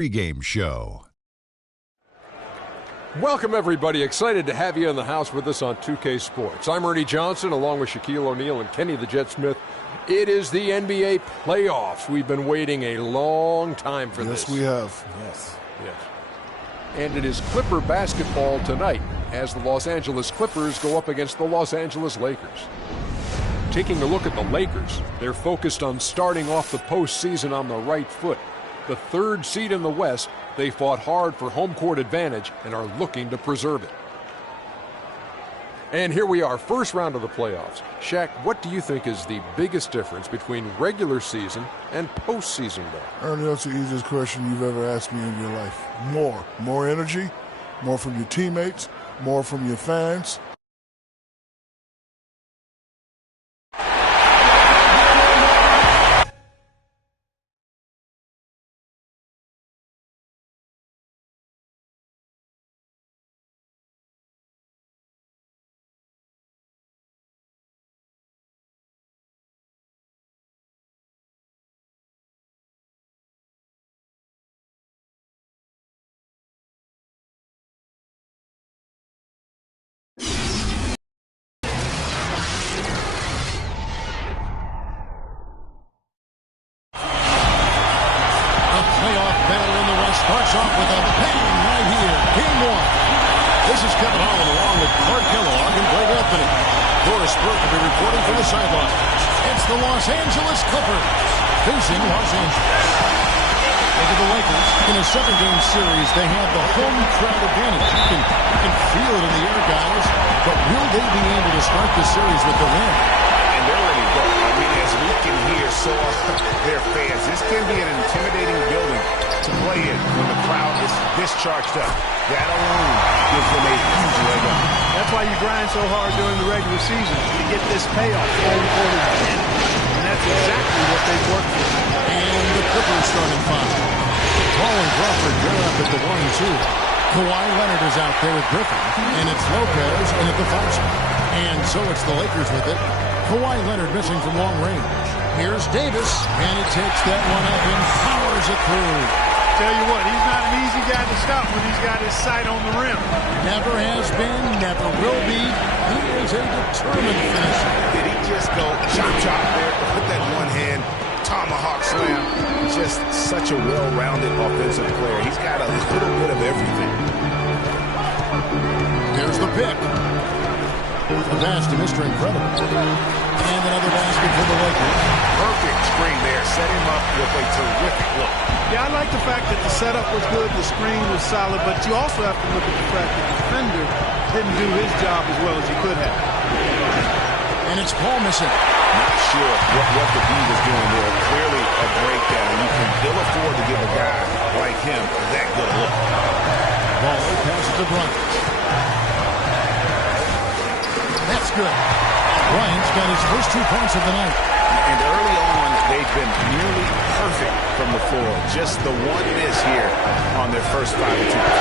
Pre-game show. Welcome, everybody. Excited to have you in the house with us on 2K Sports. I'm Ernie Johnson, along with Shaquille O'Neal and Kenny the Jet Smith. It is the NBA playoffs. We've been waiting a long time for this. Yes, we have. Yes. And it is Clipper basketball tonight as the Los Angeles Clippers go up against the Los Angeles Lakers. Taking a look at the Lakers, they're focused on starting off the postseason on the right foot. The third seed in the West, they fought hard for home court advantage and are looking to preserve it. And here we are, first round of the playoffs. Shaq, what do you think is the biggest difference between regular season and postseason ball? Ernie, that's the easiest question you've ever asked me in your life. More energy, more from your teammates, more from your fans. Starts off with a bang right here. Game one. This is Kevin Holland along with Clark Kellogg and Greg Anthony. Doris Burke will be reporting from the sideline. It's the Los Angeles Clippers facing Los Angeles. Look at the Lakers. In a 7-game series, they have the home crowd advantage. You can feel it in the air, guys. But will they be able to start the series with the win? And they're ready to go. I mean, as we can hear, so are their fans. This can be an intimidating building to play in when the crowd is this charged up. That alone gives them a huge leg up. That's why you grind so hard during the regular season to get this payoff, home court advantage. And that's exactly what they've worked for. And the Clippers starting five. Paul and Crawford gear up at the 1-2. Kawhi Leonard is out there with Griffin, and it's Lopez in at the 5 spot. And so it's the Lakers with it. Kawhi Leonard missing from long range. Here's Davis, and he takes that one up and powers it through. Tell you what, he's not an easy guy to stop when he's got his sight on the rim. Never has been, never will be. He is a determined finisher. Did he just go chop there with that one hand tomahawk slam? Just such a well-rounded offensive player. He's got a little bit of everything. There's the pick. The pass to Mr. Incredible. And another basket for the Lakers. Perfect screen there. Set him up with a terrific look. Yeah, I like the fact that the setup was good, the screen was solid, but you also have to look at the fact that the defender didn't do his job as well as he could have. And it's Paul missing. Not sure what the D was doing there. Clearly a breakdown. You can ill afford to give a guy like him that good a look. Ball passes to Bryant. That's good. Bryant's got his first 2 points of the night. And early on, they've been nearly perfect from the floor. Just the one miss here on their first 5 attempts.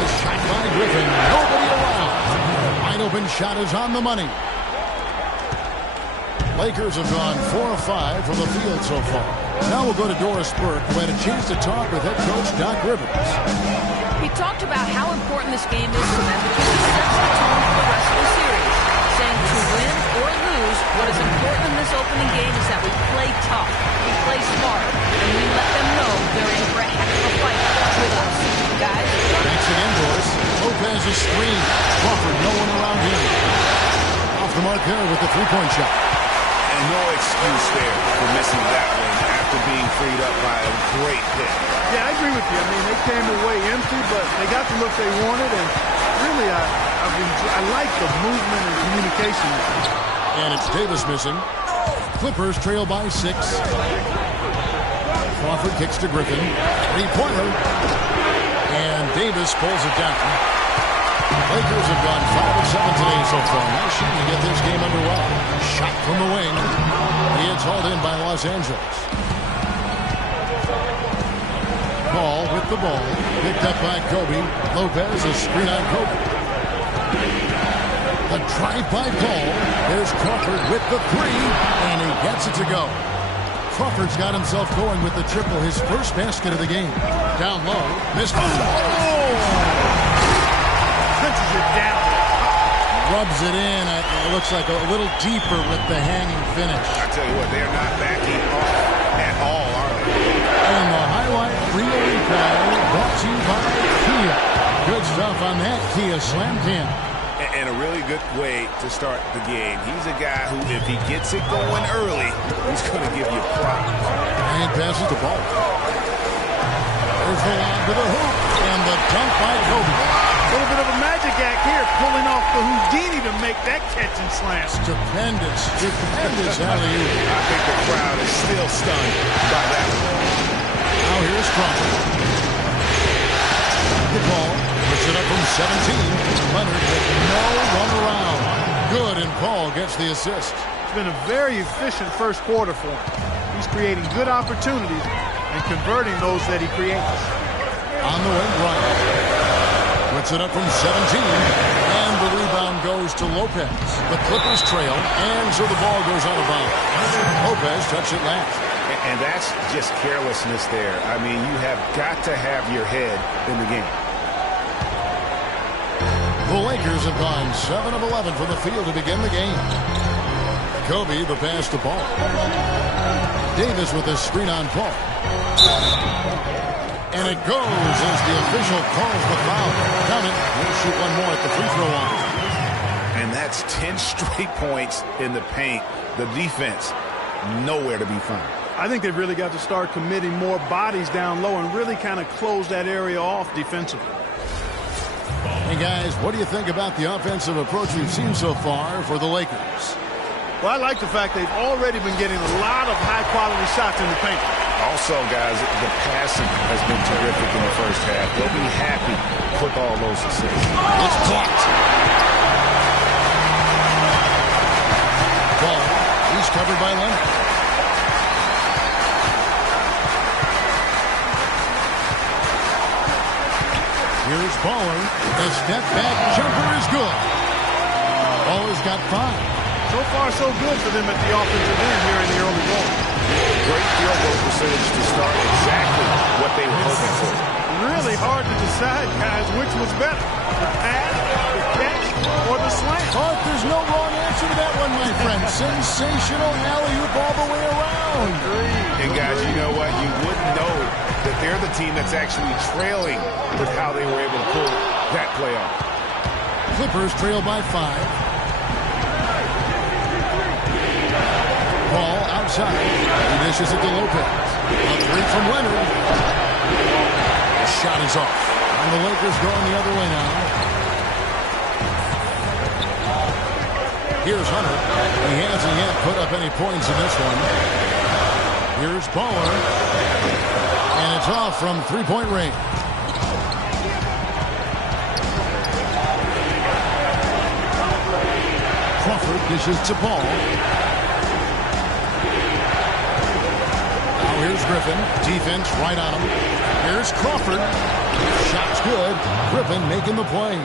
The shot by Griffin. Nobody around. Wide open shot is on the money. Lakers have gone 4 of 5 from the field so far. Now we'll go to Doris Burke, who had a chance to talk with head coach Doc Rivers. He talked about how important this game is to them because it sets the tone for the rest of the series, saying to win or lose, what is important in this opening game is that we play tough, we play smart, and we let them know they're in for a heck of a fight with us. Guys? Thanks again, Doris. Lopez is screen. Crawford, no one around him. Off the mark there with the 3-point shot. And no excuse there for missing that one after being freed up by a great hit. Yeah, I agree with you. I mean, they came away empty, but they got the look they wanted, and really, I like the movement and communication. And it's Davis missing. Clippers trail by 6. Crawford kicks to Griffin. 3-pointer. And Davis pulls it down. Lakers have gone 5 of 7 today so far. Nice shot to get this game underway. Shot from the wing. He is hauled in by Los Angeles. Ball with the ball. Picked up by Kobe. Lopez, a screen on Kobe. The drive by Paul. There's Crawford with the 3, and he gets it to go. Crawford's got himself going with the triple, his first basket of the game. Down low, missed. Oh! Punches it down. Rubs it in. It looks like a little deeper with the hanging finish. I tell you what, they're not backing off at all, are they? And the highlight reel replay brought to you by Kia. Good stuff on that Kia Slam 10. And a really good way to start the game. He's a guy who, if he gets it going early, he's going to give you problems. And passes the ball. There's the lob to the hoop. And the dunk by Kobe. A little bit of a magic act here, pulling off the Houdini to make that catch and slam. Stupendous alley-oop. I think the crowd is still stunned by that one. Now here's Crawford. The ball. Puts it up from 17. Leonard with no run around. Good, and Paul gets the assist. It's been a very efficient first quarter for him. He's creating good opportunities and converting those that he creates. On the wing, Bryant. Puts it up from 17. And the rebound goes to Lopez. The Clippers trail, and so the ball goes out of bounds. Lopez touched it last. And that's just carelessness there. I mean, you have got to have your head in the game. The Lakers have gone 7 of 11 from the field to begin the game. Kobe, the pass to Paul. Davis with a screen on Paul. And it goes as the official calls the foul. Count it. We'll shoot one more at the free throw line. And that's 10 straight points in the paint. The defense, nowhere to be found. I think they've really got to start committing more bodies down low and really kind of close that area off defensively. Hey, guys, what do you think about the offensive approach we've seen so far for the Lakers? Well, I like the fact they've already been getting a lot of high-quality shots in the paint. Also, guys, the passing has been terrific in the first half. They'll be happy with all those assists. It's blocked. Ball. He's covered by Leonard. Here's Baller. The step-back jumper is good. Baller's got 5. So far, so good for them at the offensive end here in the early goal. Great field goal percentage to start exactly what they were hoping for. Really hard to decide, guys, which was better. The pass, the catch, or the slam. But there's no wrong answer to that one, my friend. Sensational alley-oop all the way around. And guys, you know what? You wouldn't know that they're the team that's actually trailing with how they were able to pull that play off. Clippers trail by 5. Ball outside. He dishes it to Lopez. A 3 from Leonard. The shot is off. And the Lakers going the other way now. Here's Hunter. He hasn't yet put up any points in this one. Here's Baller. And it's off from three-point range. Crawford dishes to Paul. Now here's Griffin. Defense right on him. Here's Crawford. Shot's good. Griffin making the play.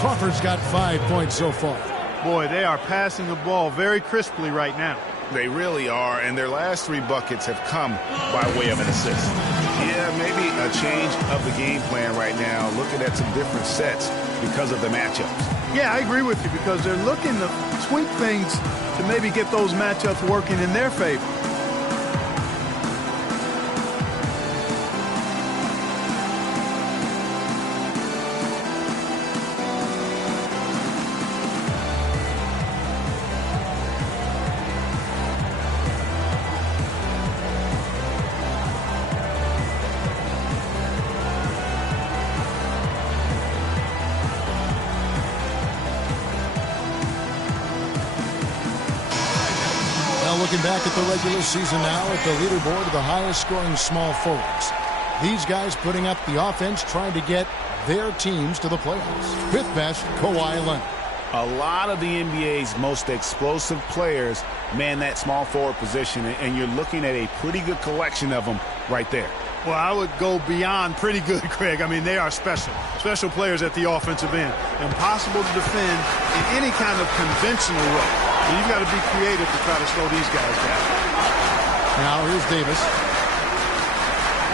Crawford's got 5 points so far. Boy, they are passing the ball very crisply right now. They really are, and their last 3 buckets have come by way of an assist. Yeah, maybe a change of the game plan right now, looking at some different sets because of the matchups. Yeah, I agree with you because they're looking to tweak things to maybe get those matchups working in their favor. Looking back at the regular season now at the leaderboard of the highest scoring small forwards. These guys putting up the offense trying to get their teams to the playoffs. 5th best, Kawhi Leonard. A lot of the NBA's most explosive players man that small forward position, and you're looking at a pretty good collection of them right there. Well, I would go beyond pretty good, Craig. I mean, they are special players at the offensive end. Impossible to defend in any kind of conventional way. You've got to be creative to try to slow these guys down. Now here's Davis.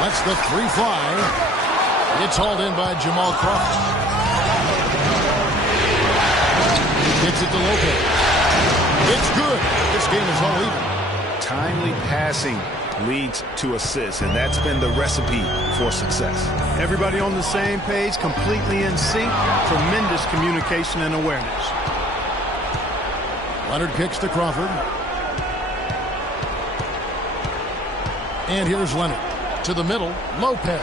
Lets the three fly. It's hauled in by Jamal Crawford. Gets it to Lopez. It's good. This game is all even. Timely passing leads to assists, and that's been the recipe for success. Everybody on the same page, completely in sync. Tremendous communication and awareness. Leonard kicks to Crawford. And here's Leonard. To the middle, Lopez.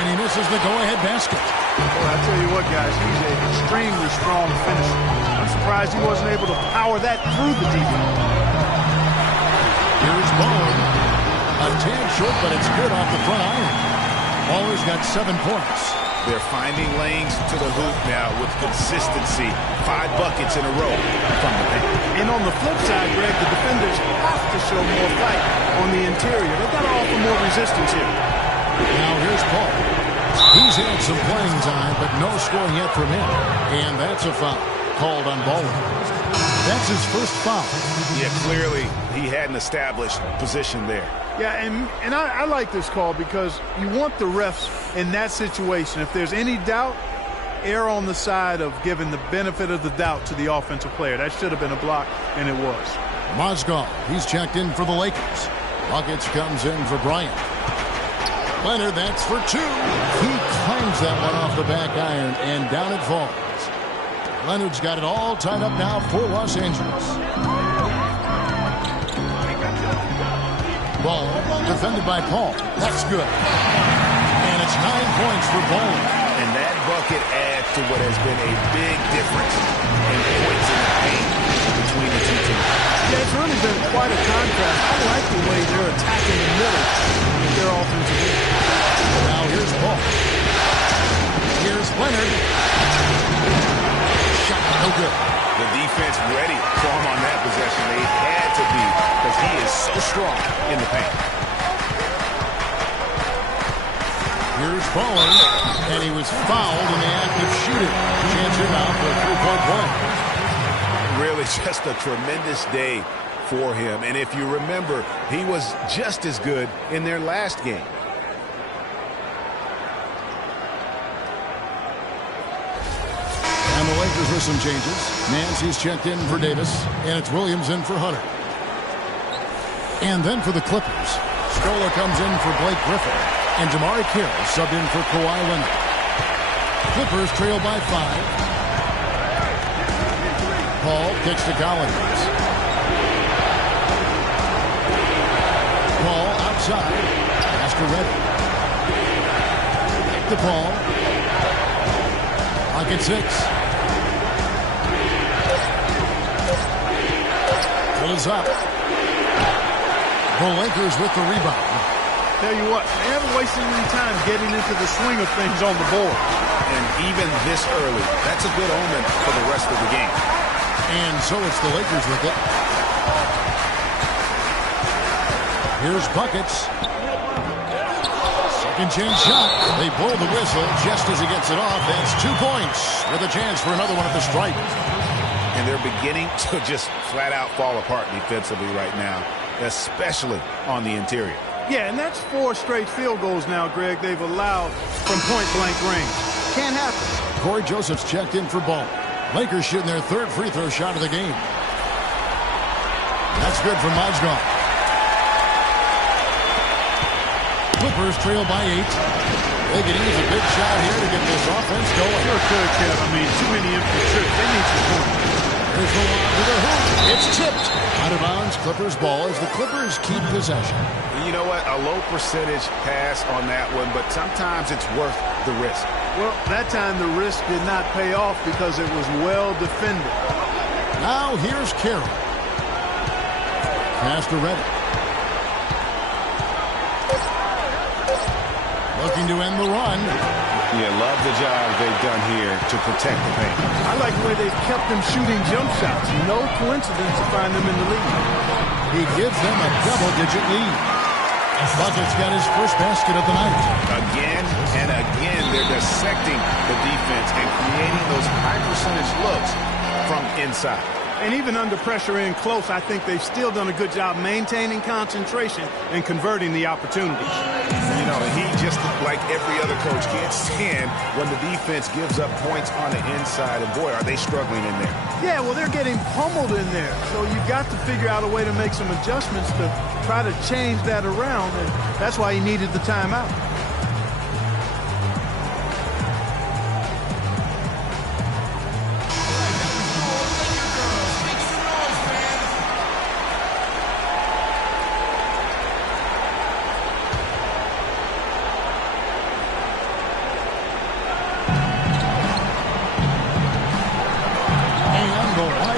And he misses the go-ahead basket. Well, I tell you what, guys, he's an extremely strong finisher. I'm surprised he wasn't able to power that through the defense. Here's Bone. A tad short, but it's good off the front iron. Baller's got 7 points. They're finding lanes to the hoop now with consistency. 5 buckets in a row from the paint. And on the flip side, Greg, the defenders have to show more fight on the interior. They've got to offer more resistance here. Now here's Paul. He's had some playing time, but no scoring yet from him. And that's a foul called on Baller. That's his first foul. Yeah, clearly he hadn't established position there. Yeah, and I like this call because you want the refs in that situation. If there's any doubt, err on the side of giving the benefit of the doubt to the offensive player. That should have been a block, and it was. Mozgov, he's checked in for the Lakers. Buckets comes in for Bryant. Leonard, that's for 2. He claims that one off the back iron, and down it falls. Leonard's got it all tied up now for Los Angeles. Ball defended by Paul. That's good. And it's 9 points for Ball. And that bucket adds to what has been a big difference in points in the paint between the two teams. Yeah, it's really been quite a contrast. I like the way they're attacking the middle with their offensive game. Now here's Paul. Here's Leonard. Shot no good. The defense ready for him on that possession. They had to be because he is so strong in the paint. Here's Bowen, and he was fouled in the act of shooting. Chance here now for a 3-point play. Really just a tremendous day for him. And if you remember, he was just as good in their last game. And the Lakers with some changes. Nancy's checked in for Davis, and it's Williams in for Hunter. And then for the Clippers, Scola comes in for Blake Griffin, and Jamari Carroll subbed in for Kawhi Leonard. Clippers trail by 5. Paul kicks to Collins. Paul outside. Oscar ready. Kick to Paul. Pocket 6. Is up. The Lakers with the rebound. Tell you what, they haven't wasted any time getting into the swing of things on the board. And even this early, that's a good omen for the rest of the game. And so it's the Lakers with it. Here's Buckets. Second chance shot. They blow the whistle just as he gets it off. That's 2 points with a chance for another one at the stripe. And they're beginning to just flat out fall apart defensively right now, especially on the interior. Yeah, and that's 4 straight field goals now, Greg, they've allowed from point-blank range. Can't happen. Corey Joseph's checked in for Ball. Lakers shooting their 3rd free throw shot of the game. That's good from Mozgov. Clippers trail by 8. They could use a big shot here to get this offense going. Sure could, Kev. I mean, too many empty trips. They need some points. There's the lob to the hoop. It's tipped. Out of bounds, Clippers ball as the Clippers keep possession. You know what? A low percentage pass on that one, but sometimes it's worth the risk. Well, that time the risk did not pay off because it was well defended. Now here's Carroll. Pass to Reddick. Looking to end the run. Yeah, love the job they've done here to protect the paint. I like the way they've kept them shooting jump shots. No coincidence to find them in the lead. He gives them a double-digit lead. Buckets got his first basket of the night. Again and again, they're dissecting the defense and creating those high-percentage looks from inside. And even under pressure in close, I think they've still done a good job maintaining concentration and converting the opportunities. You know, he just, like every other coach, can't stand when the defense gives up points on the inside. And boy, are they struggling in there. Yeah, well, they're getting pummeled in there. So you've got to figure out a way to make some adjustments to try to change that around. And that's why he needed the timeout.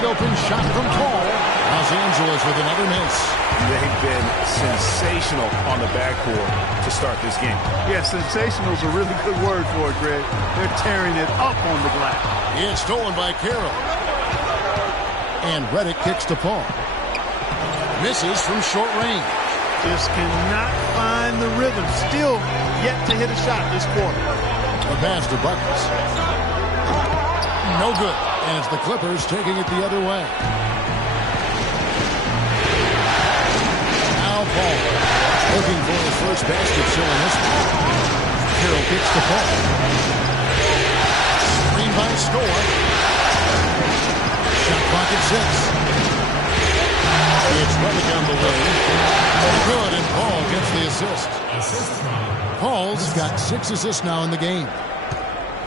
Open shot from Paul. Los Angeles with another miss. They've been sensational on the backcourt to start this game. Yeah, sensational is a really good word for it, Greg. They're tearing it up on the glass. It's stolen by Carroll. And Redick kicks to Paul. Misses from short range. Just cannot find the rhythm. Still yet to hit a shot this quarter. A pass to Buckets. No good. And it's the Clippers taking it the other way. Now Paul looking for his first basket show in this one. Carroll kicks to Paul. Screen by Score. Shot clock at 6. It's Redick on the way. Good, and Paul gets the assist. Paul's got 6 assists now in the game.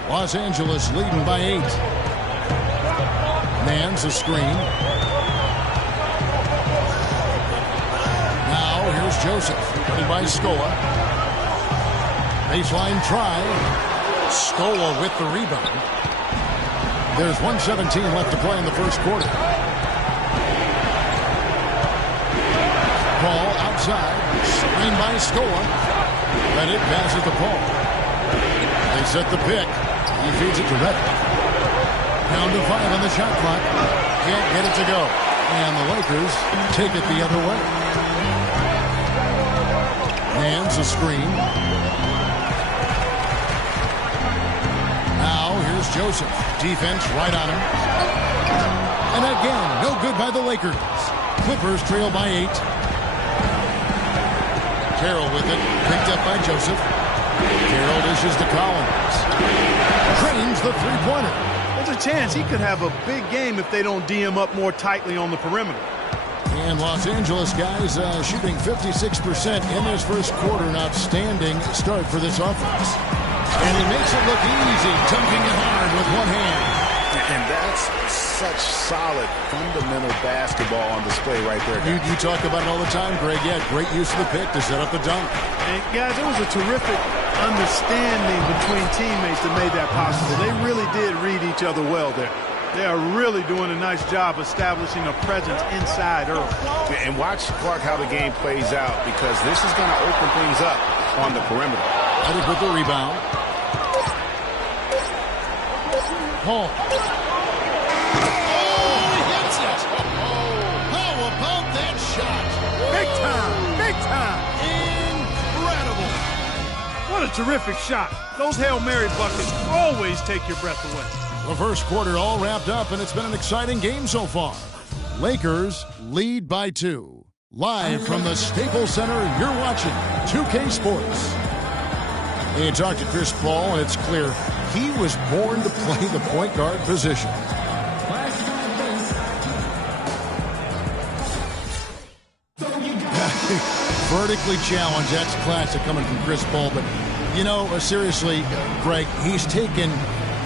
Los Angeles leading by 8. Mans a screen. Now here's Joseph. Running by Scola. Baseline try. Scola with the rebound. There's 1:17 left to play in the first quarter. Paul outside. Screen by Scola. Redick passes to Paul. They set the pick. He feeds it to Redick. Down to 5 on the shot clock. Can't get it to go. And the Lakers take it the other way. Mans a screen. Now here's Joseph. Defense right on him. And again, no good by the Lakers. Clippers trail by 8. Carroll with it. Picked up by Joseph. Carroll dishes to Collins. Drains the three-pointer. There's a chance he could have a big game if they don't D him up more tightly on the perimeter. And Los Angeles guys shooting 56% in this first quarter. An outstanding start for this offense. And he makes it look easy, dunking it hard with one hand. And that's such solid, fundamental basketball on display right there. You talk about it all the time, Greg. Yeah, great use of the pick to set up the dunk. And guys, it was a terrific understanding between teammates that made that possible. They really did read each other well there. They are really doing a nice job establishing a presence inside early. And watch, Clark, how the game plays out, because this is going to open things up on the perimeter. Redick with the rebound. Paul. Oh, he hits it! Oh, how about that shot? Big time! Big time! Incredible! What a terrific shot. Those Hail Mary buckets always take your breath away. The first quarter all wrapped up, and it's been an exciting game so far. Lakers lead by 2. Live from the Staples Center, you're watching 2K Sports. You talk to Chris Paul, and it's clear he was born to play the point guard position. Vertically challenged, that's classic coming from Chris Paul. But, you know, seriously, Greg, he's taken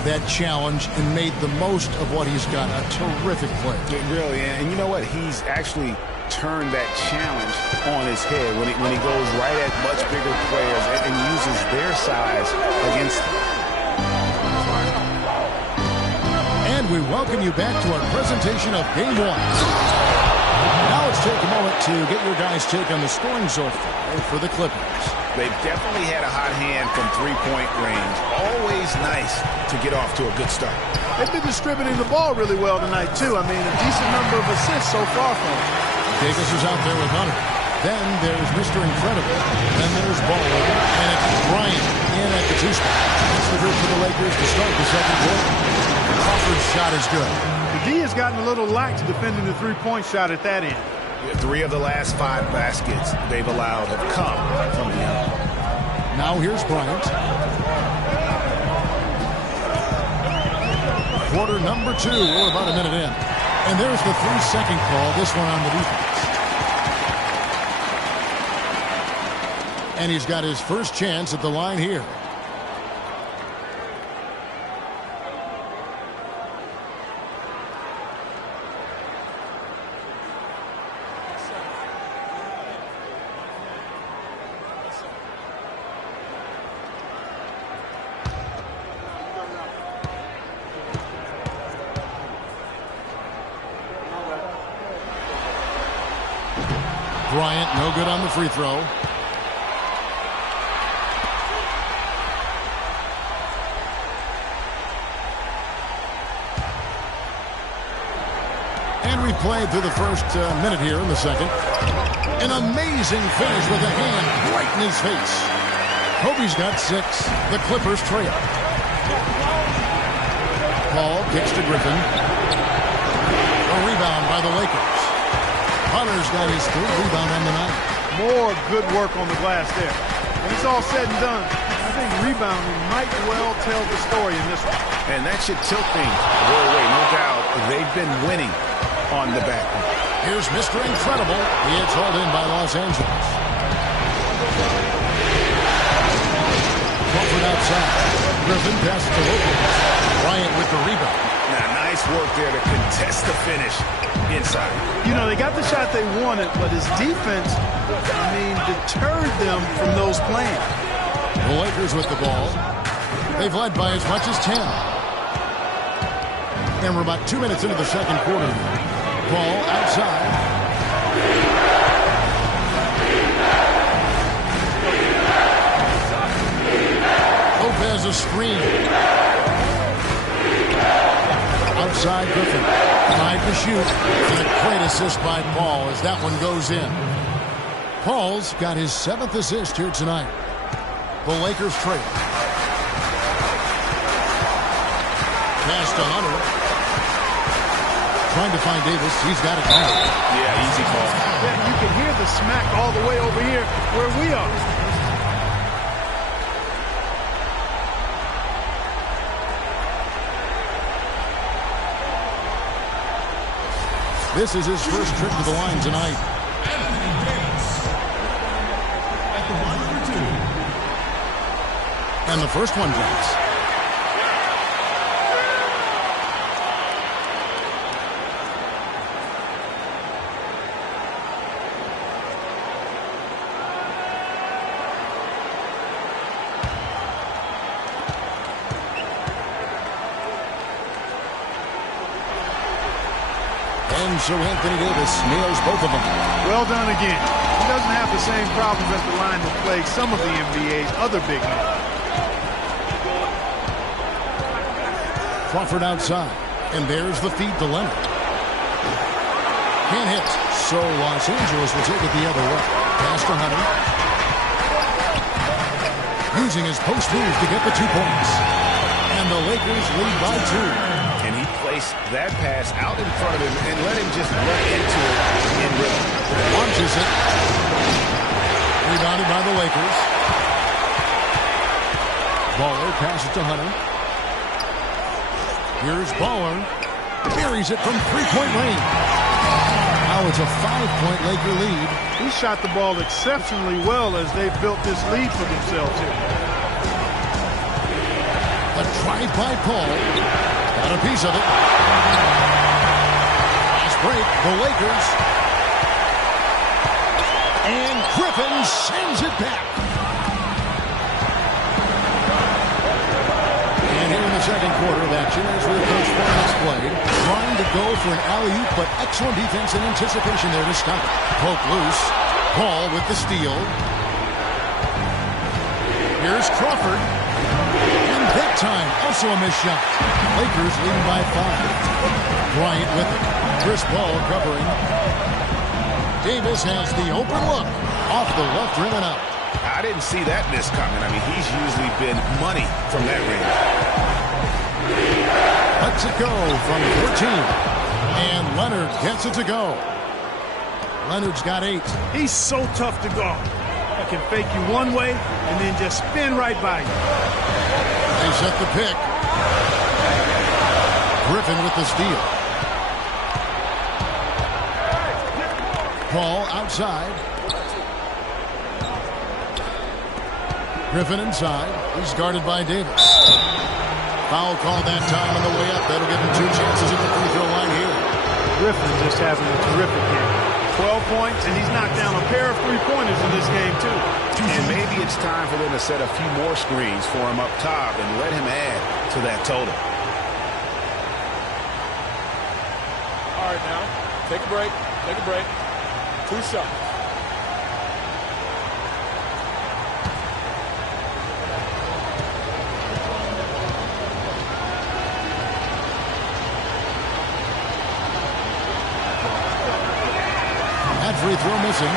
that challenge and made the most of what he's got. A terrific play. Really, and you know what? He's actually turned that challenge on his head when he goes right at much bigger players and uses their size against them. And we welcome you back to our presentation of Game 1. Now let's take a moment to get your guys' take on the scoring so far for the Clippers. They've definitely had a hot hand from three-point range. Always nice to get off to a good start. They've been distributing the ball really well tonight, too. I mean, a decent number of assists so far for them. Davis is out there with Hunter. Then there's Mr. Incredible. Then there's Ball. And it's Bryant in at the 2 spot. That's the group for the Lakers to start the second quarter. Crawford's shot is good. The D has gotten a little lax defending the three-point shot at that end. 3 of the last 5 baskets they've allowed have come from the end. Now here's Bryant. Quarter number 2. We're about a minute in. And there's the 3-second call. This one on the defense. And he's got his first chance at the line here. Bryant, no good on the free throw. And we played through the first minute here in the second. An amazing finish with a hand right in his face. Kobe's got 6. The Clippers trail. Paul kicks to Griffin. A rebound by the Lakers. Hunter's got his 3rd rebound on the night. More good work on the glass there. When it's all said and done, I think rebounding might well tell the story in this one. And that should tilt things their way, no doubt. They've been winning on the back end. Here's Mr. Incredible. He gets hauled in by Los Angeles. Crawford outside. Griffin passes to Lopez. Bryant with the rebound. Now, nice work there to contest the finish inside. You know, they got the shot they wanted, but his defense, deterred them from those plans. The Lakers with the ball. They've led by as much as 10. And we're about 2 minutes into the second quarter. Ball outside. Lopez a screen. Outside Griffin. Tried to shoot. And a great assist by Paul as that one goes in. Paul's got his 7th assist here tonight. The Lakers trail. Pass to Hunter. Trying to find Davis. He's got it now. Yeah, easy call. Yeah, you can hear the smack all the way over here where we are. This is his first trip to the line tonight. And the first one drops. And so Anthony Davis nails both of them. Well done again. He doesn't have the same problems at the line that plague some of the NBA's other big men. Crawford outside. And there's the feed to Leonard. Can't hit. So Los Angeles will take it the other way. Pass to Hunter. Using his post move to get the 2 points. And the Lakers lead by 2. And he placed that pass out in front of him and let him just run into it in rhythm. Launches it. Rebounded by the Lakers. Baller passes to Hunter. Here's Baller. Buries it from 3-point range. Now it's a 5-point Laker lead. He shot the ball exceptionally well as they've built this lead for themselves here. A drive by Paul. Got a piece of it. Fast break, the Lakers. And Griffin sends it back. And here in the second quarter of action, as we approach 4 minutes played, trying to go for an alley-oop, but excellent defense and anticipation there to stop it. Poke loose. Paul with the steal. Here's Crawford. That time, also a missed shot. Lakers leading by 5. Bryant with it. Chris Paul covering. Davis has the open look. Off the left rim and out. I didn't see that miss coming. He's usually been money from that range. Lets it go from 14. And Leonard gets it to go. Leonard's got 8. He's so tough to guard. He can fake you one way and then just spin right by you. They set the pick. Griffin with the steal. Ball outside. Griffin inside. He's guarded by Davis. Foul called that time on the way up. That'll give him 2 chances at the free throw line here. Griffin just having a terrific game. 12 points, and he's knocked down a pair of three-pointers in this game, too. And maybe it's time for them to set a few more screens for him up top and let him add to that total. All right, now, take a break. Take a break. 2 shots. That free throw missing.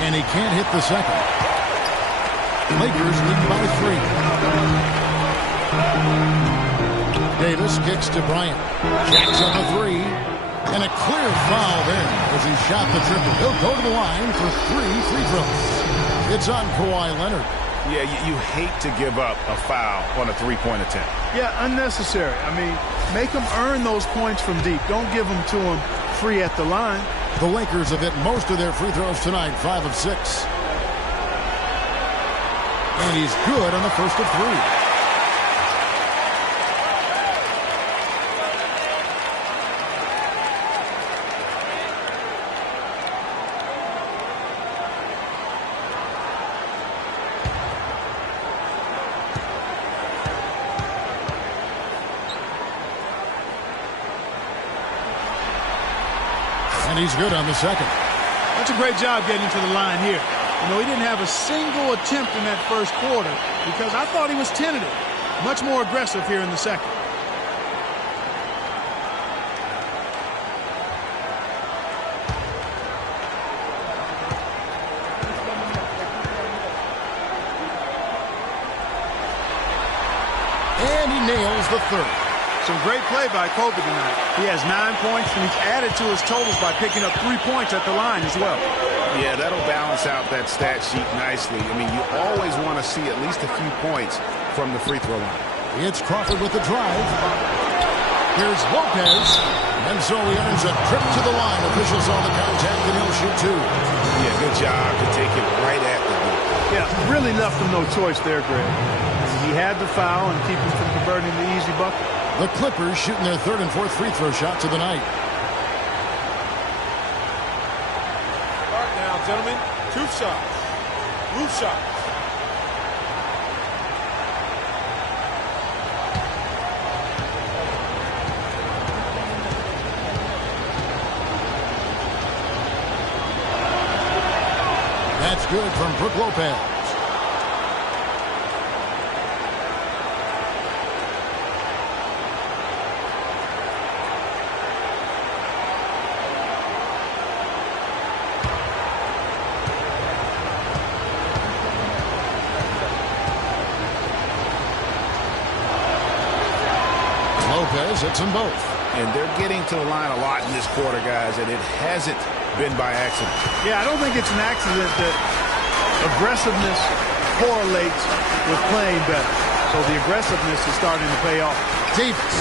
And he can't hit the second. Lakers lead by 3. Davis kicks to Bryant. Jacks up a 3. And a clear foul there as he shot the triple. He'll go to the line for 3 free throws. It's on Kawhi Leonard. Yeah, you hate to give up a foul on a three-point attempt. Yeah, unnecessary. I mean, make them earn those points from deep. Don't give them to them free at the line. The Lakers have hit most of their free throws tonight, 5 of 6. And he's good on the first of 3. And he's good on the second. That's a great job getting to the line here. You know, he didn't have a single attempt in that first quarter because I thought he was tentative. Much more aggressive here in the second. And he nails the third. Some great play by Kobe tonight. He has 9 points, and he's added to his totals by picking up 3 points at the line as well. Yeah, that'll balance out that stat sheet nicely. I mean, you always want to see at least a few points from the free throw line. It's Crawford with the drive. Here's Lopez. And so he earns a trip to the line. Officials saw the contact, and he'll shoot 2. Yeah, good job to take it right at the hoop. Yeah, really left him no choice there, Greg. He had the foul and keep him from converting the easy bucket. The Clippers shooting their 3rd and 4th free throw shots of the night. All right, now, gentlemen, 2 shots. Roof shots. That's good from Brook Lopez. Lopez hits them both. And they're getting to the line a lot in this quarter, guys, and it hasn't been by accident. Yeah, I don't think it's an accident that aggressiveness correlates with playing better. So the aggressiveness is starting to pay off. Davis.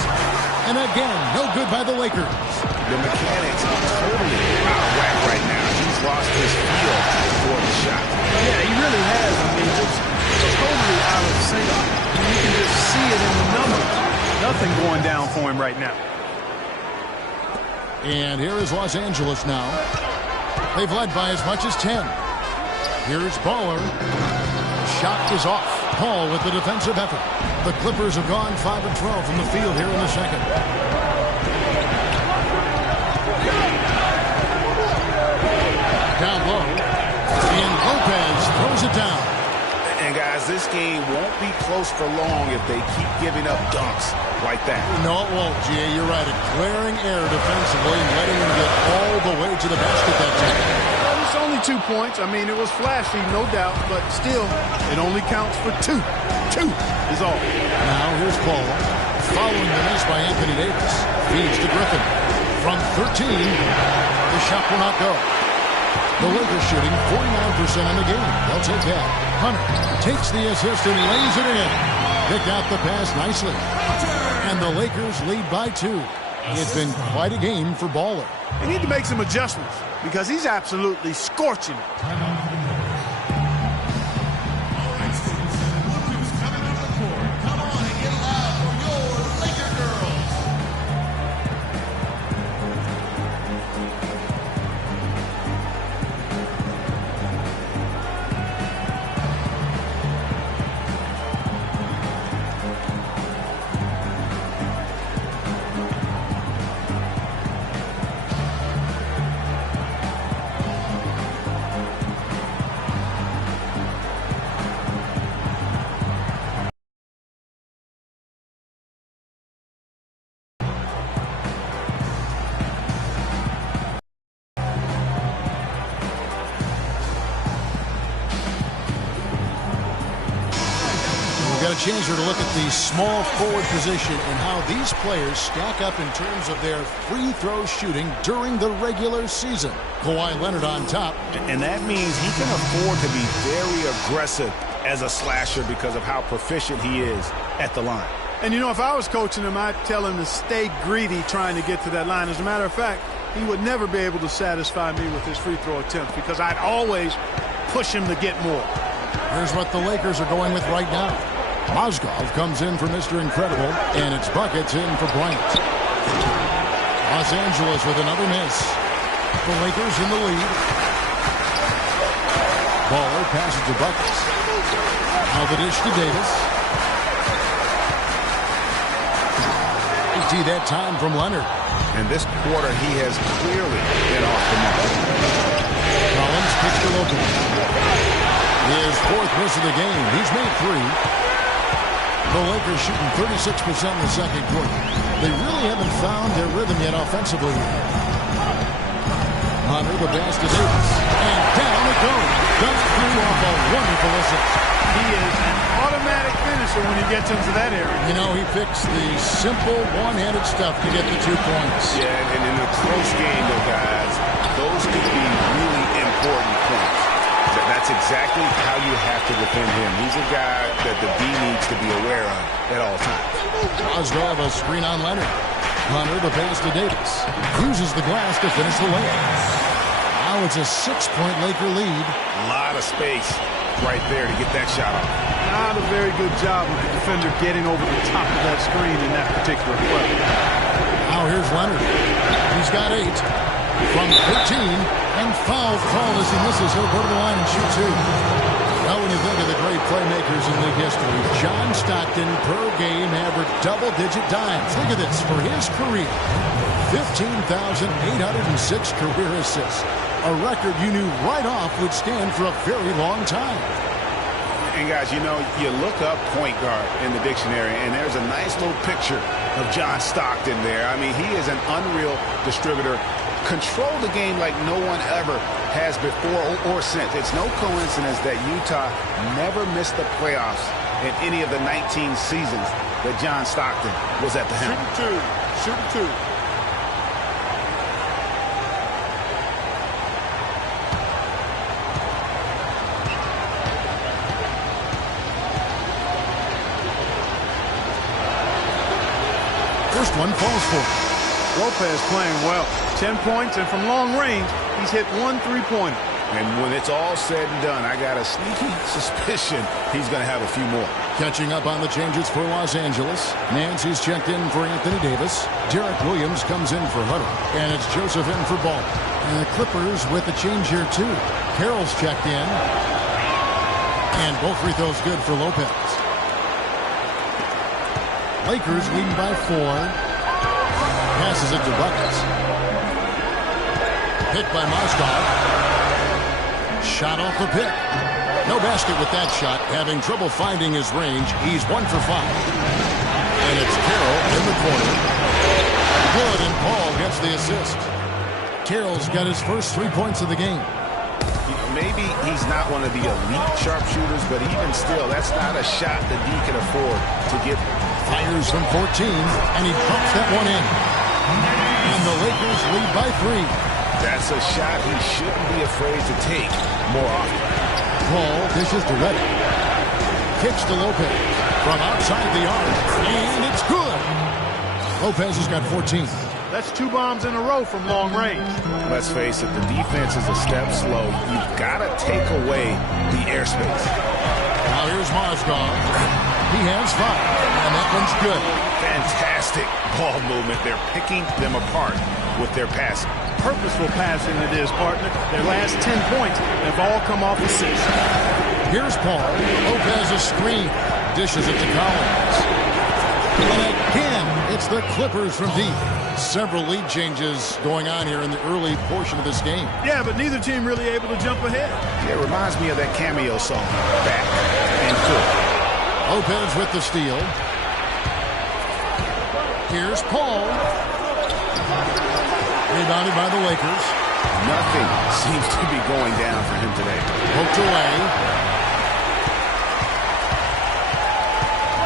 And again, no good by the Lakers. The mechanics are totally out of whack right now. He's lost his feel for the shot. Yeah, he really has. I mean, just totally out of sync. And you can just see it in the numbers. Nothing going down for him right now. And here is Los Angeles now. They've led by as much as 10. Here's Baller. Shot is off. Paul with the defensive effort. The Clippers have gone 5 of 12 from the field here in the second. down. And, guys, this game won't be close for long if they keep giving up dunks like that. No, it won't, G.A. You're right. A glaring error defensively and letting them get all the way to the basket that time. Well, it's only 2 points. I mean, it was flashy, no doubt, but still, it only counts for 2. 2 is all. Now here's Paul. Following the miss by Anthony Davis. Feeds to Griffin. From 13, the shot will not go. The Lakers shooting 49% in the game. They'll take that. Hunter takes the assist and lays it in. Picked out the pass nicely. And the Lakers lead by 2. It's been quite a game for Baller. They need to make some adjustments because he's absolutely scorching it. Chance here to look at the small forward position and how these players stack up in terms of their free throw shooting during the regular season. Kawhi Leonard on top. And that means he can afford to be very aggressive as a slasher because of how proficient he is at the line. And, you know, if I was coaching him, I'd tell him to stay greedy trying to get to that line. As a matter of fact, he would never be able to satisfy me with his free throw attempts because I'd always push him to get more. Here's what the Lakers are going with right now. Mozgov comes in for Mr. Incredible, and it's buckets in for Bryant. Los Angeles with another miss. The Lakers in the lead. Baller passes to buckets. Now the dish to Davis. 80 that time from Leonard. And this quarter, he has clearly been off the mark. Collins kicks to Lopez. His 4th miss of the game. He's made 3. The Lakers shooting 36% in the second quarter. They really haven't found their rhythm yet offensively. Hunter the pass to Davis. And down it goes. Dunked through off a wonderful assist. He is an automatic finisher when he gets into that area. You know, he picks the simple one-handed stuff to get the 2 points. Yeah, and in a close game, though, guys, those could be really important points. That's exactly how you have to defend him. He's a guy that the D needs to be aware of at all times. Mozgov a screen on Leonard. Hunter the pass to Davis. Uses the glass to finish the layup. Now it's a 6-point Laker lead. A lot of space right there to get that shot off. Not a very good job with the defender getting over the top of that screen in that particular play. Now here's Leonard. He's got 8 from 13, and foul called as he misses. He'll go to the line and shoot 2. Now when you think of the great playmakers in league history, John Stockton per game averaged double-digit dimes. Look at this for his career. 15,806 career assists. A record you knew right off would stand for a very long time. And guys, you know, you look up point guard in the dictionary, and there's a nice little picture of John Stockton there. I mean, he is an unreal distributor. Control the game like no one ever has before or since. It's no coincidence that Utah never missed the playoffs in any of the 19 seasons that John Stockton was at the helm. Shoot 2. First one falls for him. Lopez playing well. 10 points, and from long range, he's hit 1 3-pointer. And when it's all said and done, I got a sneaky suspicion he's going to have a few more. Catching up on the changes for Los Angeles. Nancy's checked in for Anthony Davis. Derek Williams comes in for Hunter. And it's Joseph in for Ball. And the Clippers with a change here, too. Carroll's checked in. And both free throws good for Lopez. Lakers leading by 4. Passes it to Buckets. Picked by Mozgov. Shot off the pick. No basket with that shot. Having trouble finding his range. He's 1 for 5. And it's Carroll in the corner. Good, and Paul gets the assist. Carroll's got his first 3 points of the game. Maybe he's not one of the elite sharpshooters, but even still, that's not a shot that D can afford to give. Fires from 14, and he pumps that one in. And the Lakers lead by 3. That's a shot he shouldn't be afraid to take more often. Paul dishes to Reddick. Kicks to Lopez from outside the arc, and it's good. Lopez has got 14. That's 2 bombs in a row from long range. Let's face it, the defense is a step slow. You've got to take away the airspace. Now here's Mozgov. He has 5, and that one's good. Fantastic ball movement. They're picking them apart with their passing. Purposeful passing it is, partner. Their last 10 points have all come off assists. Here's Paul. Lopez a screen. Dishes it to Collins. And again, it's the Clippers from deep. Several lead changes going on here in the early portion of this game. Yeah, but neither team really able to jump ahead. Yeah, it reminds me of that cameo song, Back and Forth. Lopez with the steal. Here's Paul. Rebounded by the Lakers. Nothing seems to be going down for him today. Poked away.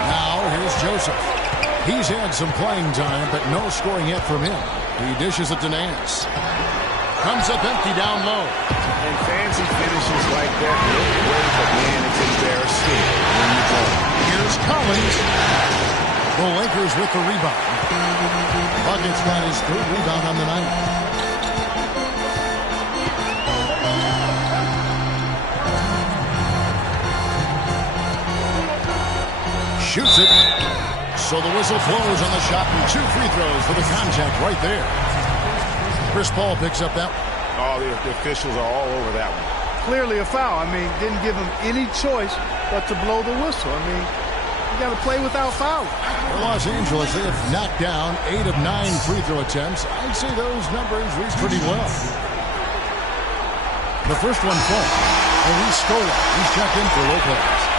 Now here's Joseph. He's had some playing time, but no scoring yet from him. He dishes it to Nance. Comes up empty down low. And fancy finishes like that look great, but man, it's embarrassing when you go. Here's Collins. The Lakers with the rebound. Bucket's got his 3rd rebound on the night. Shoots it. So the whistle blows on the shot, and 2 free throws for the contact right there. Chris Paul picks up that one. Oh, the officials are all over that one. Clearly a foul. I mean, didn't give him any choice but to blow the whistle. I mean, you got to play without fouling. For Los Angeles, they have knocked down 8 of 9 free throw attempts. I'd say those numbers reach pretty well. The first one falls. Luis Scola. He's checked in for Lopez.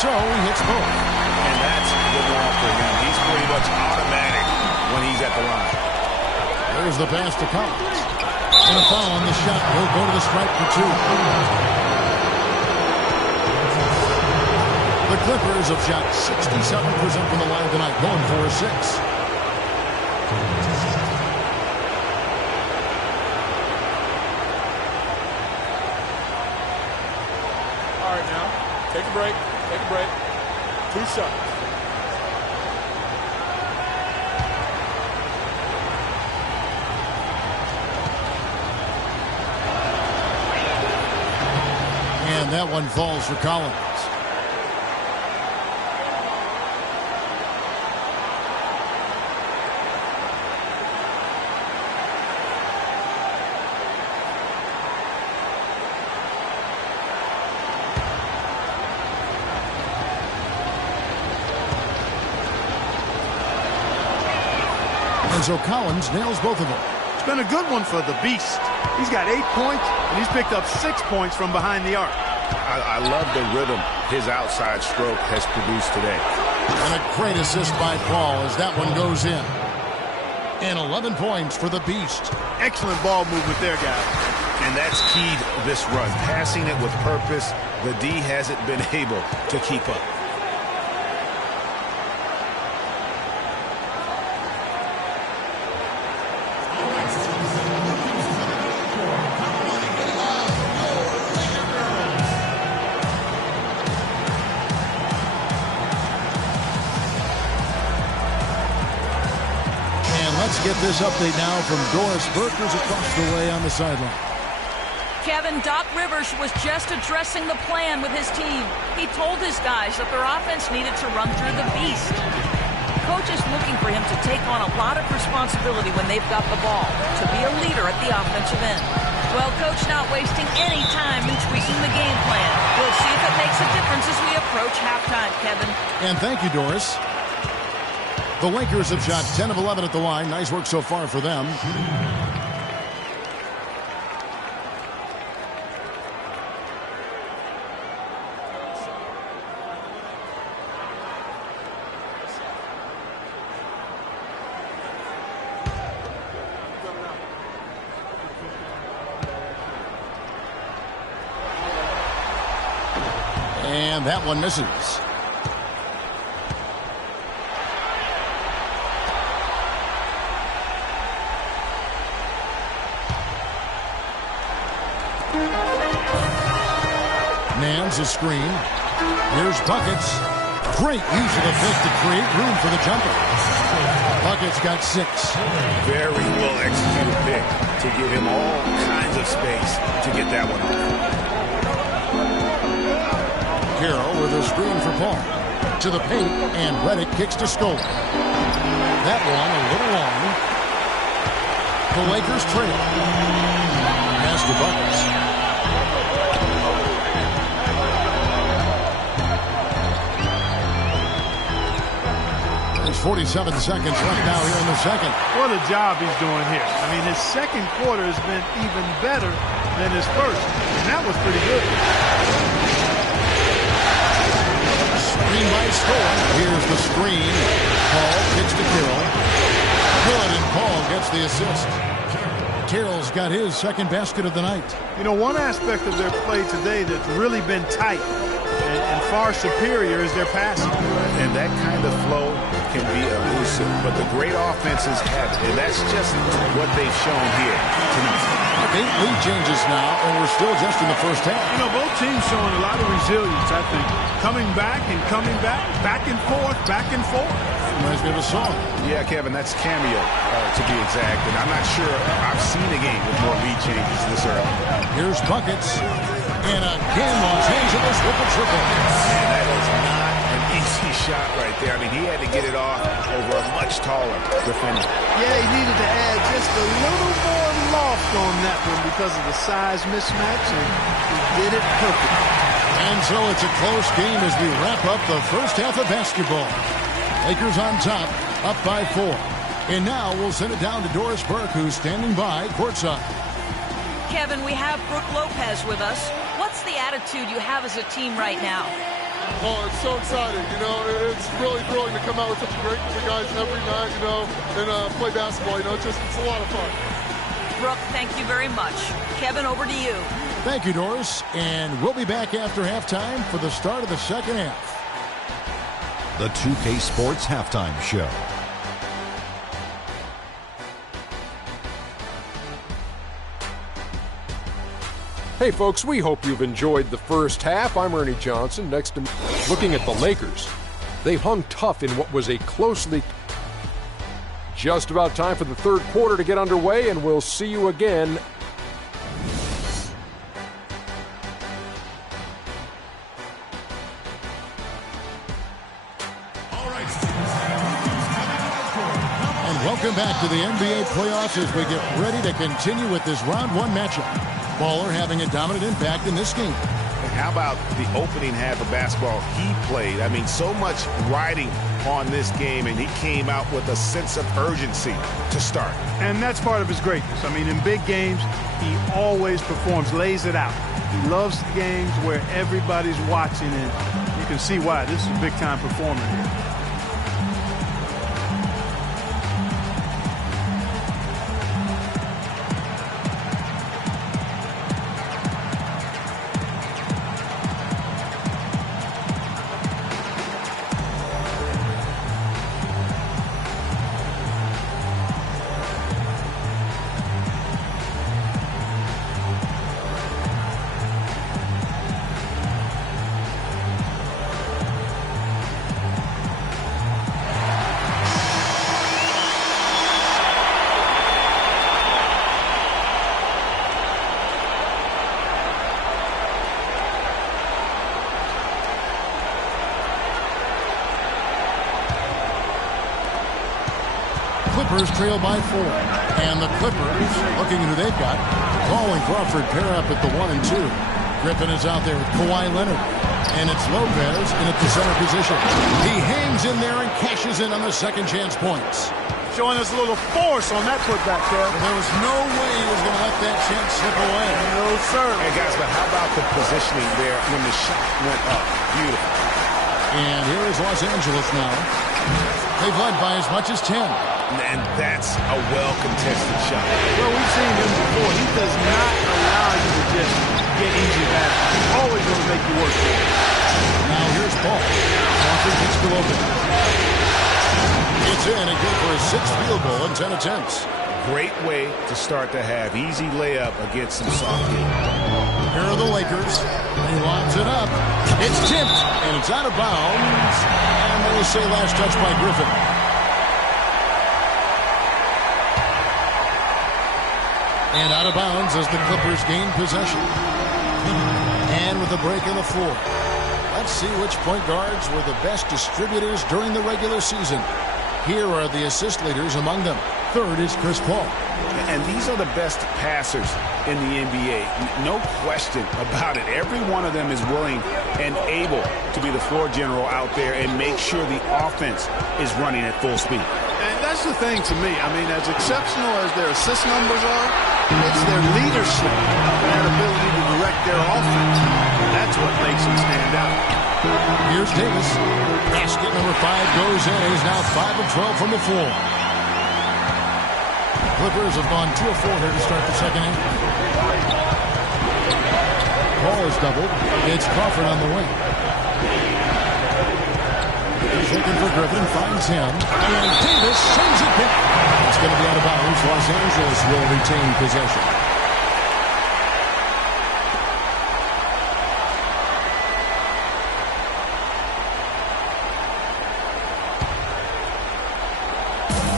So he hits both. And that's the ball for him. He's pretty much automatic when he's at the line. There's the pass to Collins. And a foul on the shot. He'll go to the stripe for 2. The Clippers have shot 67% from the line tonight, going 4-6. All right, now, take a break. Take a break. 2 shots. And that one falls for Collins. And so Collins nails both of them. It's been a good one for the Beast. He's got 8 points, and he's picked up 6 points from behind the arc. I love the rhythm his outside stroke has produced today. And a great assist by Paul as that one goes in. And 11 points for the Beast. Excellent ball movement there, guys. And that's keyed this run. Passing it with purpose. The D hasn't been able to keep up. Let's get this update now from Doris Burke, who's across the way on the sideline. Kevin, Doc Rivers was just addressing the plan with his team. He told his guys that their offense needed to run through the Beast. Coach is looking for him to take on a lot of responsibility when they've got the ball, to be a leader at the offensive end. Well, Coach not wasting any time in tweaking the game plan. We'll see if it makes a difference as we approach halftime, Kevin. And thank you, Doris. The Lakers have shot 10 of 11 at the line. Nice work so far for them. And that one misses. Nance a screen. Here's Buckets. Great use of the fist to create room for the jumper. Buckets got 6. Very well executed pick to give him all kinds of space to get that one off. Carroll with a screen for Paul. To the paint, and Redick kicks to Scola. That one a little long. The Lakers trail. Pass to Buckets. There's 47 seconds left now here in the second. What a job he's doing here. I mean, his second quarter has been even better than his first, and that was pretty good. Screen by Scola. Here's the screen. Paul kicks to Carroll. Good, and Paul gets the assist. Carroll's got his second basket of the night. You know, one aspect of their play today that's really been tight and far superior is their passing. And that kind of flow can be elusive, but the great offenses have it, and that's just what they've shown here tonight. 8 lead changes now, and we're still just in the first half. You know, both teams showing a lot of resilience, I think. Coming back, back and forth, back and forth. Reminds me of a song. Yeah, Kevin, that's Cameo, to be exact, and I'm not sure I've seen a game with more lead changes this early. Here's Buckets, and again Los Angeles with a triple. And that is not an easy shot right there. I mean, he had to get it off over a much taller defender. Yeah, he needed to add just a little more loft on that one because of the size mismatch, and he did it perfectly. And so it's a close game as we wrap up the first half of basketball. Lakers on top, up by 4. And now we'll send it down to Doris Burke, who's standing by courtside. Kevin, we have Brooke Lopez with us. What's the attitude you have as a team right now? Oh, it's so exciting. You know, it's really thrilling to come out with such a great group of guys every night, you know, and play basketball. You know, it's a lot of fun. Brooke, thank you very much. Kevin, over to you. Thank you, Doris. And we'll be back after halftime for the start of the second half. The 2K Sports Halftime Show. Hey folks, we hope you've enjoyed the first half. I'm Ernie Johnson. Next to me, looking at the Lakers. They hung tough in what was a closely... Just about time for the third quarter to get underway, and we'll see you again. And welcome back to the NBA playoffs as we get ready to continue with this round 1 matchup. Baller having a dominant impact in this game. And how about the opening half of basketball he played? I mean, so much riding on this game, and he came out with a sense of urgency to start. And that's part of his greatness. I mean, in big games, he always performs, lays it out. He loves the games where everybody's watching, and you can see why. This is a big-time performer here. Clippers trail by 4. And the Clippers, looking who they've got, Paul and Crawford pair up at the 1 and 2. Griffin is out there with Kawhi Leonard. And it's Lopez in at the center position. He hangs in there and cashes in on the second chance points. Showing us a little force on that putback, Kev. There was no way he was going to let that chance slip away. No, sir. Hey, guys, but how about the positioning there when the shot went up? Beautiful. And here is Los Angeles now. They've led by as much as 10. And that's a well-contested shot. Well, we've seen him before. He does not allow you to just get easy baskets. He's always going to make you work for it. Now here's Paul. Crawford gets to open. It's in and good for a 6th field goal in 10 attempts. Great way to start to have easy layup against some soft D. Here are the Lakers. He lobs it up. It's tipped, and it's out of bounds. And they will say last touch by Griffin. And out of bounds as the Clippers gain possession. And with a break in the floor. Let's see which point guards were the best distributors during the regular season. Here are the assist leaders among them. Third is Chris Paul. And these are the best passers in the NBA. No question about it. Every one of them is willing and able to be the floor general out there and make sure the offense is running at full speed. And that's the thing to me. I mean, as exceptional as their assist numbers are, it's their leadership and their ability to direct their offense. That's what makes them stand out. Here's Davis. Basket number 5 goes in. He's now 5 of 12 from the floor. Clippers have gone 2 of 4 here to start the second inning. Paul is doubled. It's Crawford on the wing. He's looking for Griffin, finds him, and Davis sends it back. It's going to be out of bounds. Los Angeles will retain possession.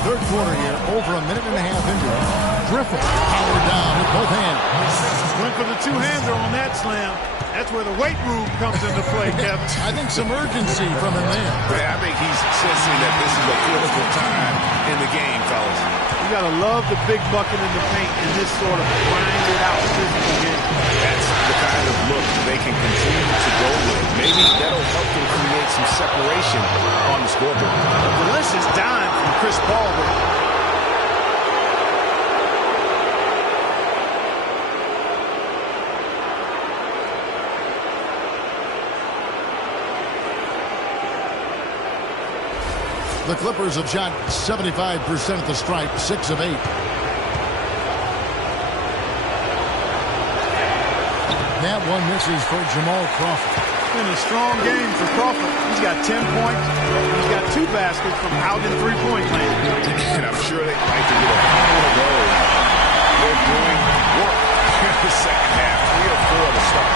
Third quarter here, over a minute and a half into it. Griffin powered down with both hands. Went for the two-hander on that slam. That's where the weight room comes into play, Kevin. I think some urgency from him there. Yeah, I think he's sensing that this is a critical time in the game, fellas. You got to love the big bucket in the paint in this sort of grind-it-out physical game. That's the kind of look they can continue to go with. Maybe that'll help them create some separation on the scoreboard. A delicious dime from Chris Paul there. The Clippers have shot 75% at the stripe, 6 of 8. That one misses for Jamal Crawford. Been a strong game for Crawford. He's got 10 points. He's got 2 baskets from out in three-point land. And I'm sure they'd like to get a couple of those. They're doing work in the second half. 3 or 4 to start.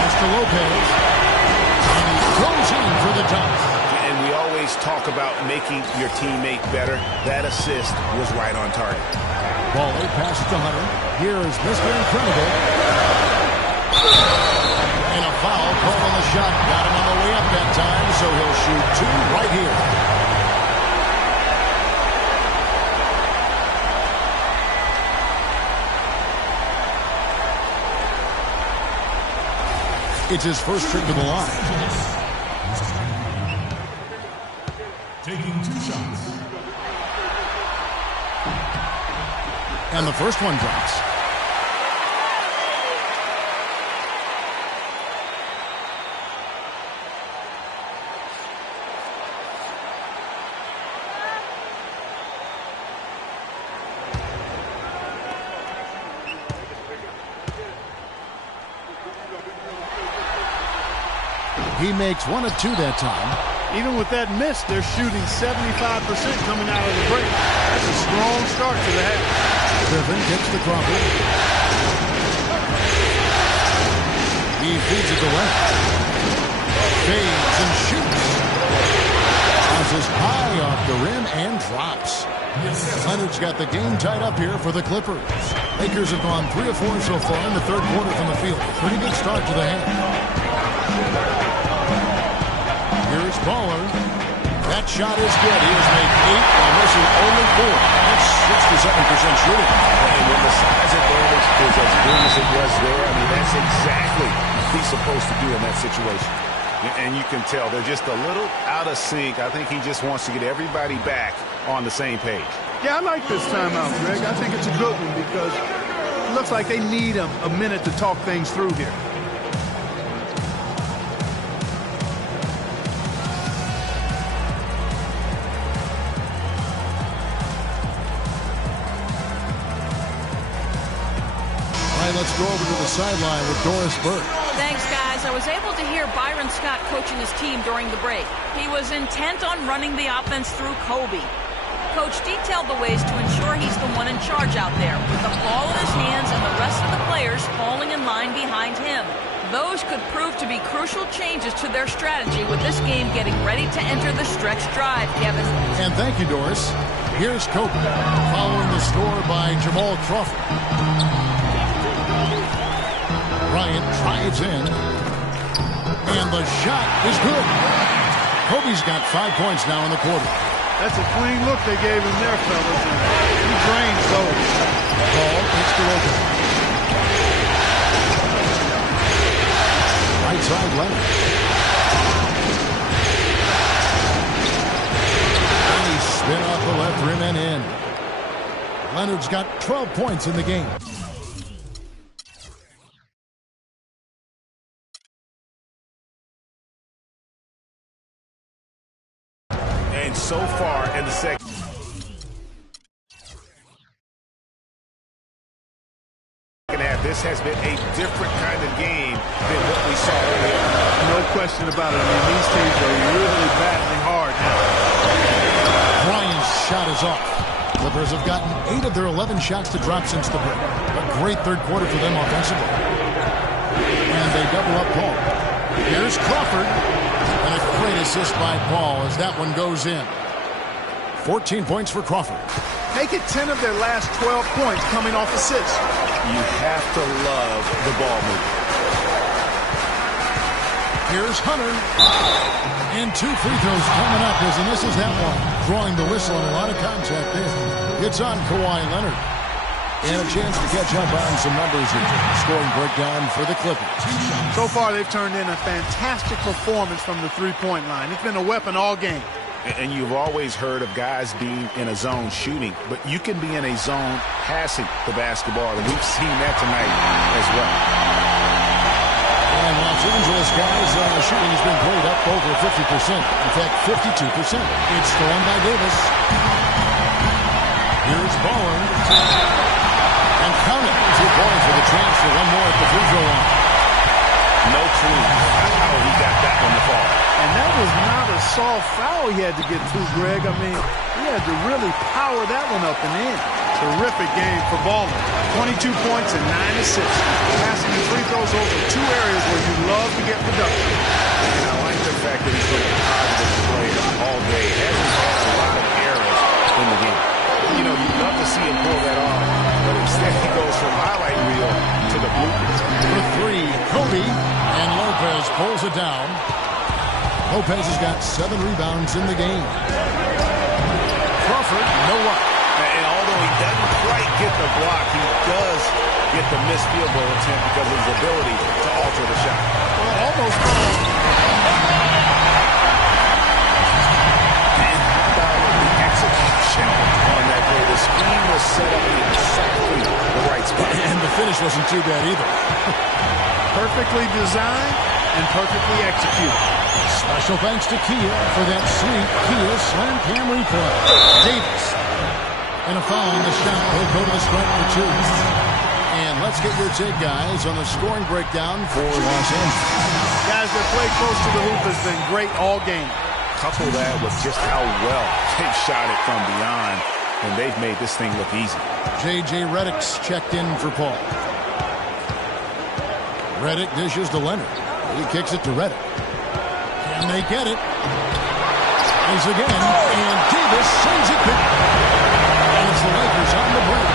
That's to Lopez. And he goes in for the dunk. And we always talk about making your teammate better. That assist was right on target. Ball 8 passes to Hunter. Here is Mr. Incredible. And a foul called on the shot. Got him on the way up that time, so he'll shoot 2 right here. It's his first trip to the line. Taking 2 shots. And the first one drops. He makes 1 of 2 that time. Even with that miss, they're shooting 75% coming out of the break. That's a strong start to the half. Griffin gets to Crawford. He feeds it away. Fades and shoots. Bounces high off the rim and drops. Leonard's got the game tied up here for the Clippers. Lakers have gone 3 of 4 so far in the third quarter from the field. Pretty good start to the half. Here's Baller. That shot is good. He has made 8 while missing only 4. That's 67% shooting. And when the size advantage is as big as it was there, I mean, that's exactly what he's supposed to do in that situation. And you can tell they're just a little out of sync. I think he just wants to get everybody back on the same page. Yeah, I like this timeout, Greg. I think it's a good one because it looks like they need a minute to talk things through here. Let's go over to the sideline with Doris Burke. Thanks, guys. I was able to hear Byron Scott coaching his team during the break. He was intent on running the offense through Kobe. Coach detailed the ways to ensure he's the one in charge out there, with the ball in his hands and the rest of the players falling in line behind him. Those could prove to be crucial changes to their strategy with this game getting ready to enter the stretch drive, Kevin. And thank you, Doris. Here's Kobe, following the score by Jamal Crawford. Bryant drives in, and the shot is good. Kobe's got 5 points now in the quarter. That's a clean look they gave him there, fellas. He drains those. Ball is still open. Right side Leonard. And he spin off the left rim and in. Leonard's got 12 points in the game. So far in the second half, this has been a different kind of game than what we saw earlier. No question about it. I mean, these teams are really battling hard now. Bryant's shot is off. Clippers have gotten 8 of their 11 shots to drop since the break. A great third quarter for them offensively. And they double up Paul. Here's Crawford. And a great assist by Paul as that one goes in. 14 points for Crawford. Make it 10 of their last 12 points coming off assists. You have to love the ball movement. Here's Hunter. And 2 free throws coming up as he misses that one. Drawing the whistle and a lot of contact there. It's on Kawhi Leonard. And a chance to catch up on some numbers here. Scoring breakdown for the Clippers. So far, they've turned in a fantastic performance from the three-point line. It's been a weapon all game. And you've always heard of guys being in a zone shooting, but you can be in a zone passing the basketball, and we've seen that tonight as well. And Los Angeles guys, shooting has been played up over 50%. In fact, 52%. It's stolen by Davis. Here's Baller. And count it. 2 points for the transfer. One more at the free throw line. No clue how he got that one to fall. And that was not a soft foul he had to get to, Greg. I mean, he had to really power that one up and in. Terrific game for Baller. 22 points and 9 assists. Passing and free throws, those are 2 areas where you love to get production. And I like the fact that he's been a positive player all day. Hasn't had a lot of errors in the game. You know, you'd love to see him pull that off, but instead he goes from highlight reel to the bloopers. For 3, Kobe, and Lopez pulls it down. Lopez has got 7 rebounds in the game. Crawford, no luck. And although he doesn't quite get the block, he does get the missed field goal attempt because of his ability to alter the shot. Well, almost. And how about the execution on that play? The screen was set up in exactly the right spot. And the finish wasn't too bad either. Perfectly designed and perfectly executed. Special thanks to Kia for that sweet Kia Slam Cam replay. Davis. And a foul on the shot. He'll go to the stripe for 2. And let's get your take, guys, on the scoring breakdown for Los Angeles. Guys, their play close to the hoop has been great all game. Couple that with just how well they've shot it from beyond, and they've made this thing look easy. J.J. Redick's checked in for Paul. Redick dishes to Leonard. He kicks it to Redick. Can they get it? He's again, and Davis sends it back. And it's the Lakers on the break.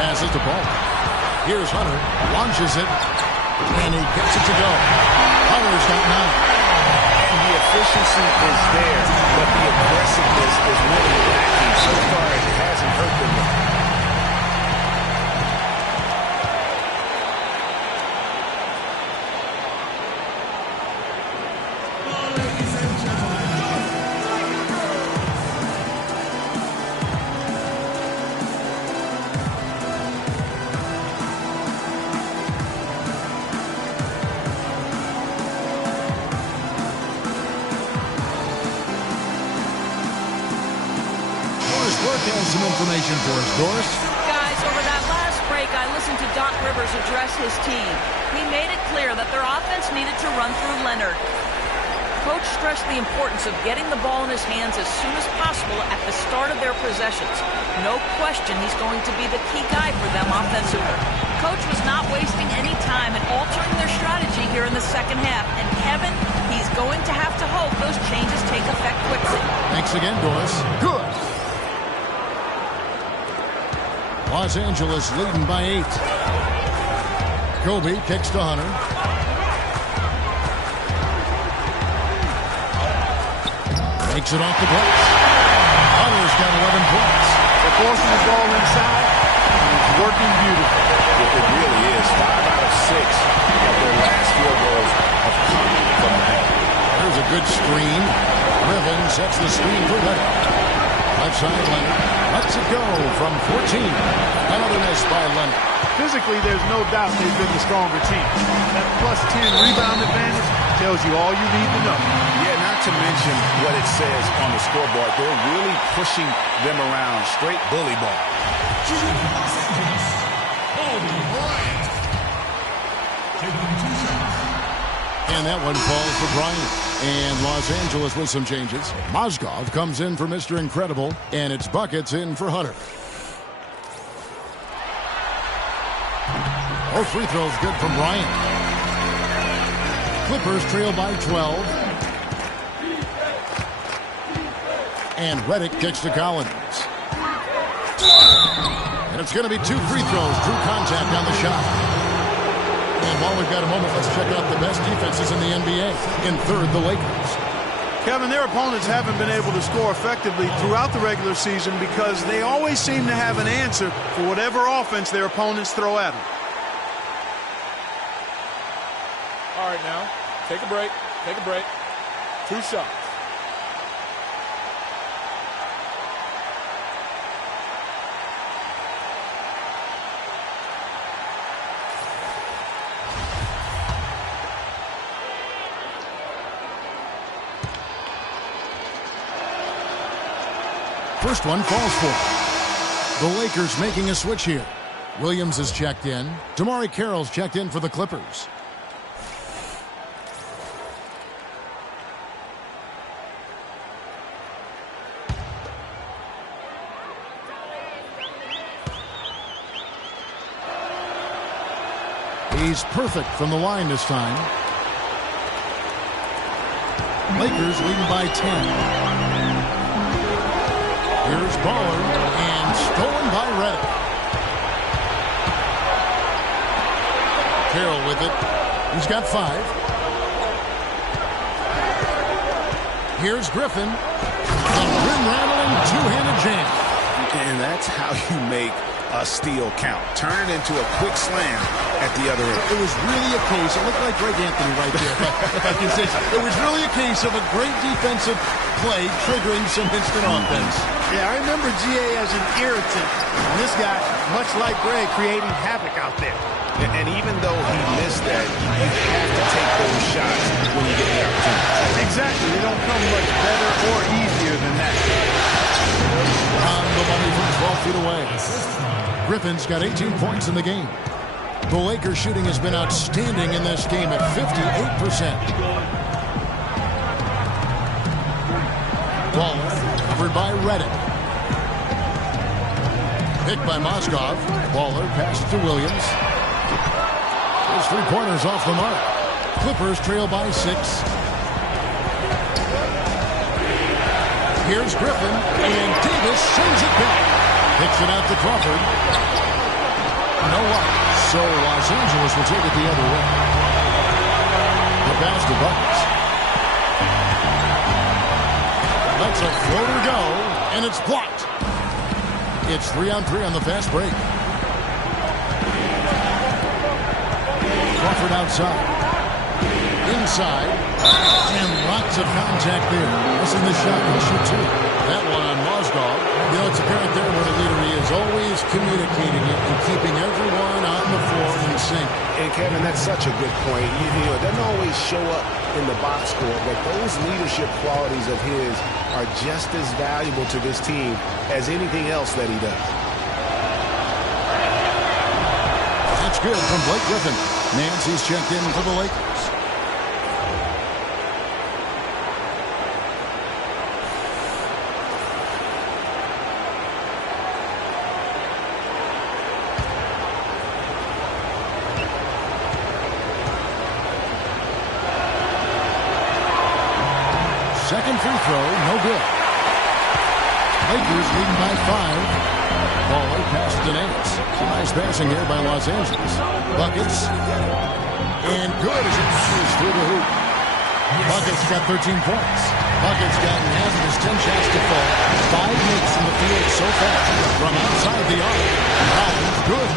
Passes the ball. Here's Hunter. Launches it. And he gets it to go. Hunter's got 9. efficiency is there, but the aggressiveness is really lacking. So far, it hasn't hurt them. Has some information for us, Doris. Guys, over that last break, I listened to Doc Rivers address his team. He made it clear that their offense needed to run through Leonard. Coach stressed the importance of getting the ball in his hands as soon as possible at the start of their possessions. No question he's going to be the key guy for them offensively. Coach was not wasting any time in altering their strategy here in the second half. And Kevin, he's going to have to hope those changes take effect quickly. Thanks again, Doris. Good. Los Angeles leading by 8. Kobe kicks to Hunter. Takes it off the glass. Hunter's got 11 points. They're forcing the ball inside, and it's working beautifully. It really is. 5 out of 6 of their last field goals have come from that. There's a good screen. Griffin sets the screen for Leonard. Left side Leonard. Lets it go from 14. Another miss by Leonard. Physically, there's no doubt they've been the stronger team. That plus 10 rebound advantage tells you all you need to know. Yeah, not to mention what it says on the scoreboard. They're really pushing them around. Straight bully ball. Los Angeles, Kobe Bryant. Taking 2 shots. And that one falls for Bryant. And Los Angeles with some changes. Mozgov comes in for Mr. Incredible, and it's buckets in for Hunter. Both free throws good from Bryant. Clippers trail by 12. And Redick kicks to Collins. And it's going to be 2 free throws. Drew contact on the shot. And while we've got a moment, let's check out the best defenses in the NBA. In third, the Lakers. Kevin, their opponents haven't been able to score effectively throughout the regular season because they always seem to have an answer for whatever offense their opponents throw at them. All right, now, take a break. Take a break. 2 shots. First one falls for. The Lakers making a switch here. Williams is checked in. Damari Carroll's checked in for the Clippers. He's perfect from the line this time. Lakers leading by 10. Here's Baller, and stolen by Redick. Carroll with it. He's got 5. Here's Griffin. A rim-rattling two-handed jam. And that's how you make a steal count. Turn it into a quick slam at the other end. It was really a case, it looked like Greg Anthony right there, if I can say so. It was really a case of a great defensive play triggering some instant offense. Yeah, I remember GA as an irritant. And this guy, much like Greg, creating havoc out there. And even though he missed that, you have to take those shots when you get the opportunity. Exactly. They don't come much better or easier than that. On the money from 12 feet away. Griffin's got 18 points in the game. The Lakers shooting has been outstanding in this game at 58%. Ball covered by Redick. Picked by Mozgov. Baller passes to Williams. His 3-pointers off the mark. Clippers trail by 6. Here's Griffin, and Davis sends it back. Picks it out to Crawford. No luck. So Los Angeles will take it the other way. The pass to Buckets. Lets a floater go, and it's blocked. It's 3-on-3 on the fast break. Crawford outside. Inside. And lots of contact there. Missing the shot. He'll shoot two. That one on Mozgov. You know, it's apparent there what a leader he is. Always communicating it and keeping everyone on the floor in sync. And Kevin, that's such a good point. You know, it doesn't always show up in the box score, but those leadership qualities of his are just as valuable to this team as anything else that he does. That's good from Blake Griffin. Nancy's checked in for the Lakers. Second free throw, no good. Lakers leading by 5. Baller passed to Nance. Nice passing here by Los Angeles. Buckets. And good as it passes through the hoop. Buckets got 13 points. Buckets gotten half of his 10 shots to fall. 5 makes in the field so far. From outside the arc. Collins, good.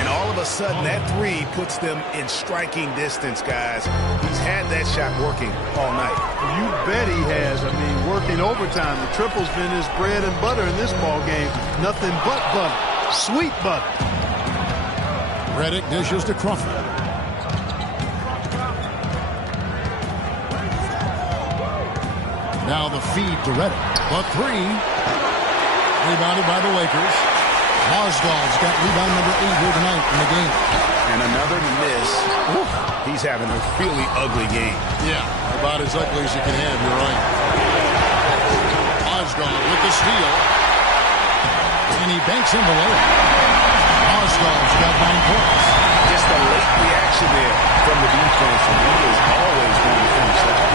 And all of a sudden, that three puts them in striking distance, guys. He's had that shot working all night. You bet he has. I mean, working overtime. The triple's been his bread and butter in this ball game. Nothing but butter. Sweet butter. Redick dishes to Crawford. Now the feed to Redick. The three. Rebounded by the Lakers. Mozgov's got rebound number 8 here tonight in the game. And another miss. Oof. He's having a really ugly game. Yeah, about as ugly as you can have, you're right. Mozgov with the steal. And he banks in the layup. Mozgov's got 9 points. Just a late reaction there from the defense, and he is always going to finish that.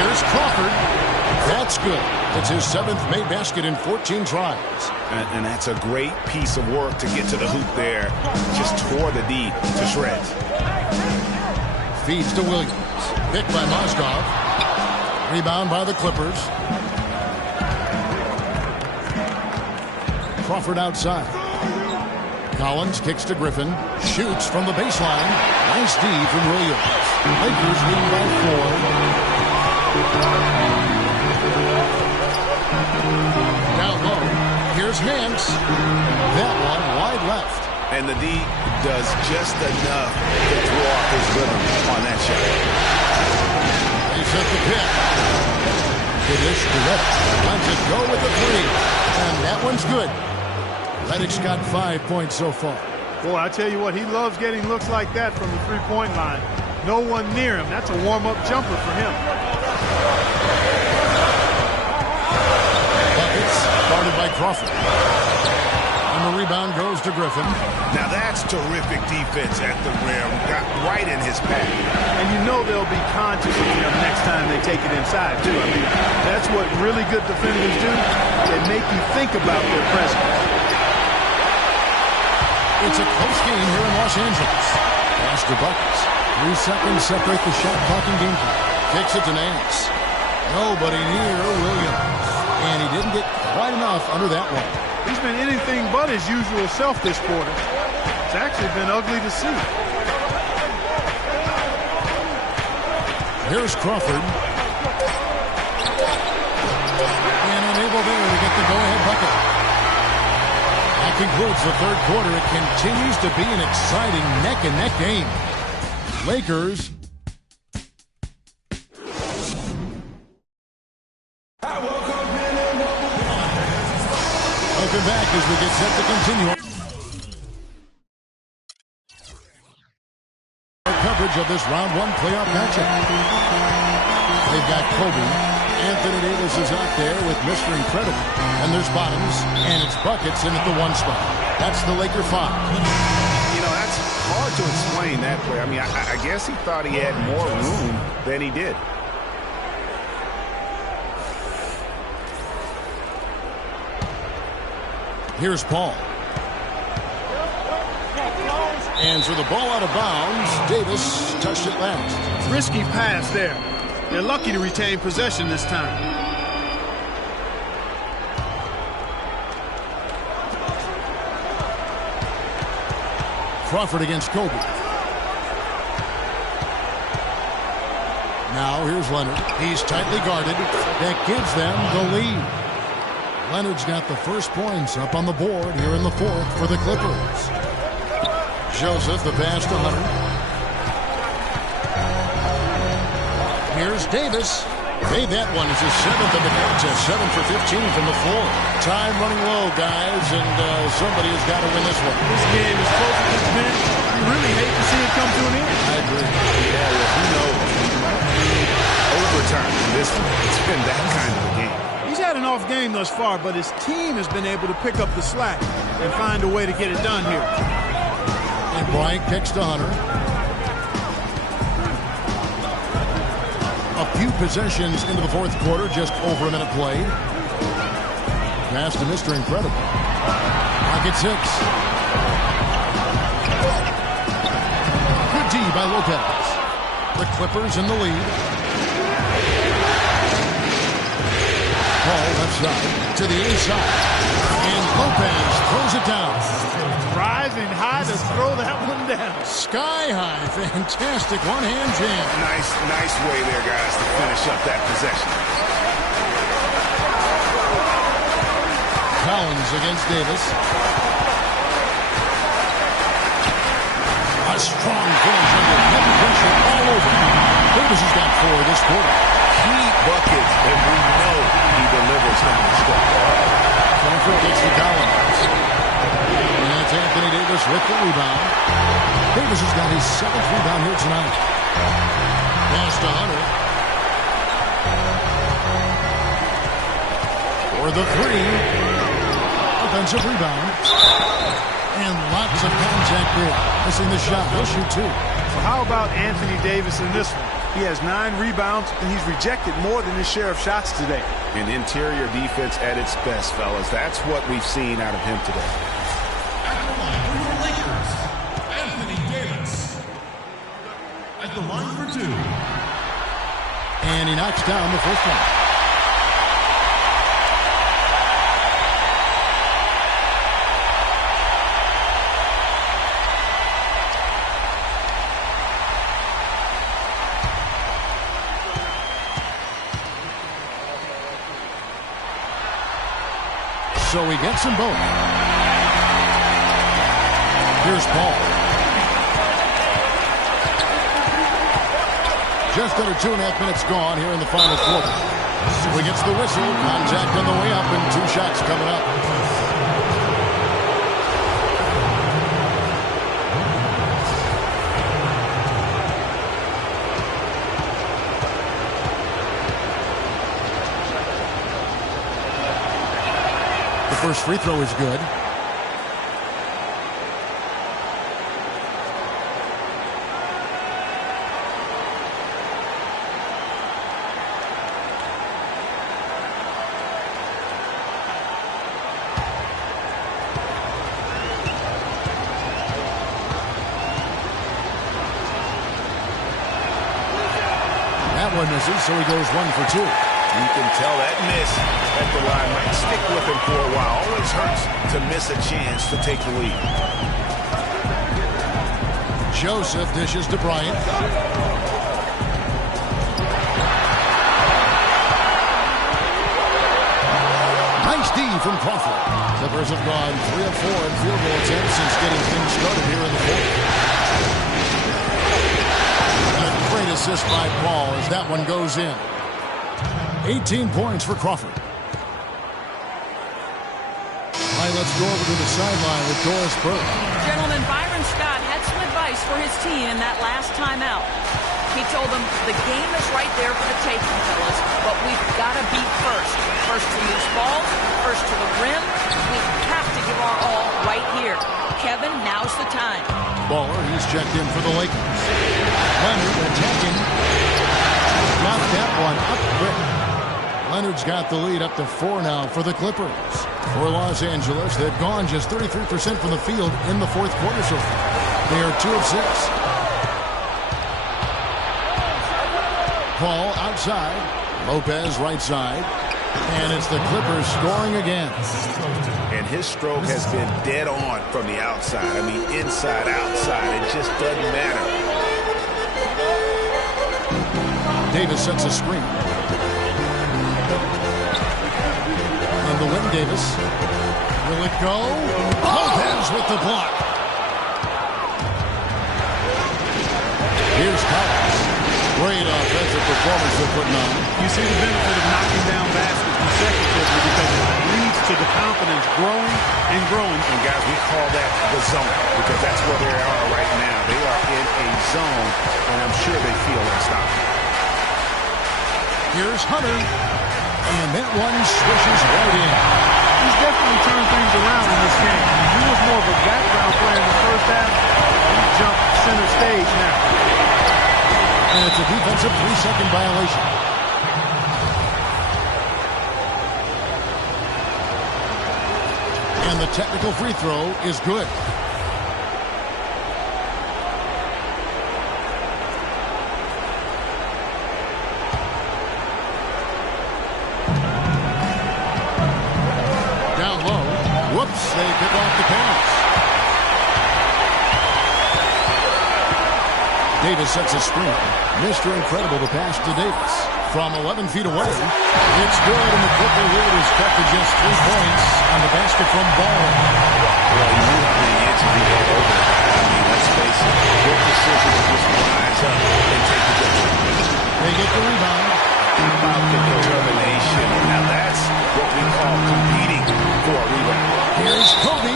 Here's Crawford. That's good. It's his 7th made basket in 14 tries. And that's a great piece of work to get to the hoop there. Just tore the D to shreds. Feeds to Williams. Picked by Mozgov. Rebound by the Clippers. Crawford outside. Collins kicks to Griffin. Shoots from the baseline. Nice D from Williams. Lakers leading by 4. Down low. Here's Nance. That one wide left. And the D does just enough to throw off his rhythm on that shot. He set the pick. Good dish to Redick. Lets it go with the three. And that one's good. Redick's got 5 points so far. Boy, I tell you what, he loves getting looks like that from the three-point line. No one near him. That's a warm-up jumper for him. Guarded by Crawford. And the rebound goes to Griffin. Now that's terrific defense at the rim. Got right in his path. And you know they'll be conscious of him next time they take it inside, too. I mean, that's what really good defenders do. They make you think about their presence. It's a close game here in Los Angeles. Pass to Buckets. 3 seconds separate the shot clock and game clock. Kicks it to Nance. Nobody near Williams. And he didn't get quite enough under that one. He's been anything but his usual self this quarter. It's actually been ugly to see. Here's Crawford. And unable there to get the go-ahead bucket. That concludes the third quarter. It continues to be an exciting neck-and-neck game. Lakers. Welcome back as we get set to continue our coverage of this round 1 playoff matchup. They've got Kobe. Anthony Davis is out there with Mr. Incredible. And there's Bottoms, and it's Buckets in at the 1 spot. That's the Laker 5. You know, that's hard to explain that play. I mean, I guess he thought he had more room than he did. Here's Paul. And so the ball out of bounds. Davis touched it last. Risky pass there. They're lucky to retain possession this time. Crawford against Kobe. Now here's Leonard. He's tightly guarded. That gives them the lead. Leonard's got the first points up on the board here in the fourth for the Clippers. Joseph, the pass to Hunter. Here's Davis. Made that one as his seventh of the contest. 7 for 15 from the floor. Time running low, guys, and somebody has got to win this one. This game is close as it's been. You really hate to see it come to an end. I agree. Yeah, well, who knows? Overtime in this one. It's been that kind of a game. He's had an off game thus far, but his team has been able to pick up the slack and find a way to get it done here. And Bryant kicks to Hunter. A few possessions into the fourth quarter, just over a minute played. Pass to Mr. Incredible. Pocket 6. Good D by Lopez. The Clippers in the lead. Ball left side to the inside. And Lopez throws it down. Rising high to throw that one down. Sky high. Fantastic one-hand jam. Nice way there, guys, to finish up that possession. Collins against Davis. A strong finish under heavy pressure all over. Davis has got 4 this quarter. Key buckets, and we know he delivers down the stretch. Crawford gets to Collins. And that's Anthony Davis with the rebound. Davis has got his 7th rebound here tonight. Pass to Hunter. For the 3. Offensive rebound. And lots of contact there. Missing the shot. He'll shoot 2. So how about Anthony Davis in this one? He has 9 rebounds, and he's rejected more than his share of shots today. An interior defense at its best, fellas. That's what we've seen out of him today. At the line for your Lakers, Anthony Davis. At the line for 2. And he knocks down the first one. So he gets them both. Here's Paul. Just under 2.5 minutes gone here in the final quarter. So he gets the whistle. Contact on the way up and 2 shots coming up. First free throw is good. That one misses, so he goes 1 for 2. You can tell that miss at the line might stick with him for a while. Always hurts to miss a chance to take the lead. Joseph dishes to Bryant. Nice D from Crawford. Clippers have gone 3 of 4 in field goal attempts since getting things started here in the fourth. And a great assist by Paul as that one goes in. 18 points for Crawford. All right, let's go over to the sideline with Doris Burke. Gentlemen, Byron Scott had some advice for his team in that last timeout. He told them the game is right there for the taking, fellas, but we've got to beat first. First to lose balls, first to the rim. We have to give our all right here. Kevin, now's the time. Baller, he's checked in for the Lakers. Leonard attacking. Got that one up quick. Leonard's got the lead up to 4 now for the Clippers. For Los Angeles, they've gone just 33% from the field in the fourth quarter so far. They are 2 of 6. Paul outside. Lopez right side. And it's the Clippers scoring again. And his stroke has been dead on from the outside. I mean, inside, outside, it just doesn't matter. Davis sets a screen. On the wing, Davis. Will it go? Lopez with the block. Here's Collins. Great offensive performance they're putting on. You see the benefit of knocking down baskets consecutively because it leads to the confidence growing and growing. And guys, we call that the zone because that's where they are right now. They are in a zone, and I'm sure they feel unstoppable. Here's Hunter. And that one swishes right in. He's definitely turned things around in this game. He was more of a background player in the first half. He's jumped center stage now. And it's a defensive 3-second violation. And the technical free throw is good. Down low. Whoops, they pick off the pass. Davis sets a screen. Mr. Incredible to pass to Davis. From 11 feet away. It's good, and the Clipper lead is cut to just 3 points on the basket from Ball. Well, you knew how many inches he had over the guy. I mean, let's face it. Good decision to just rise up and take the good shot. They get the rebound. About the determination. Now that's what we call competing for a rebound. Here's Kobe.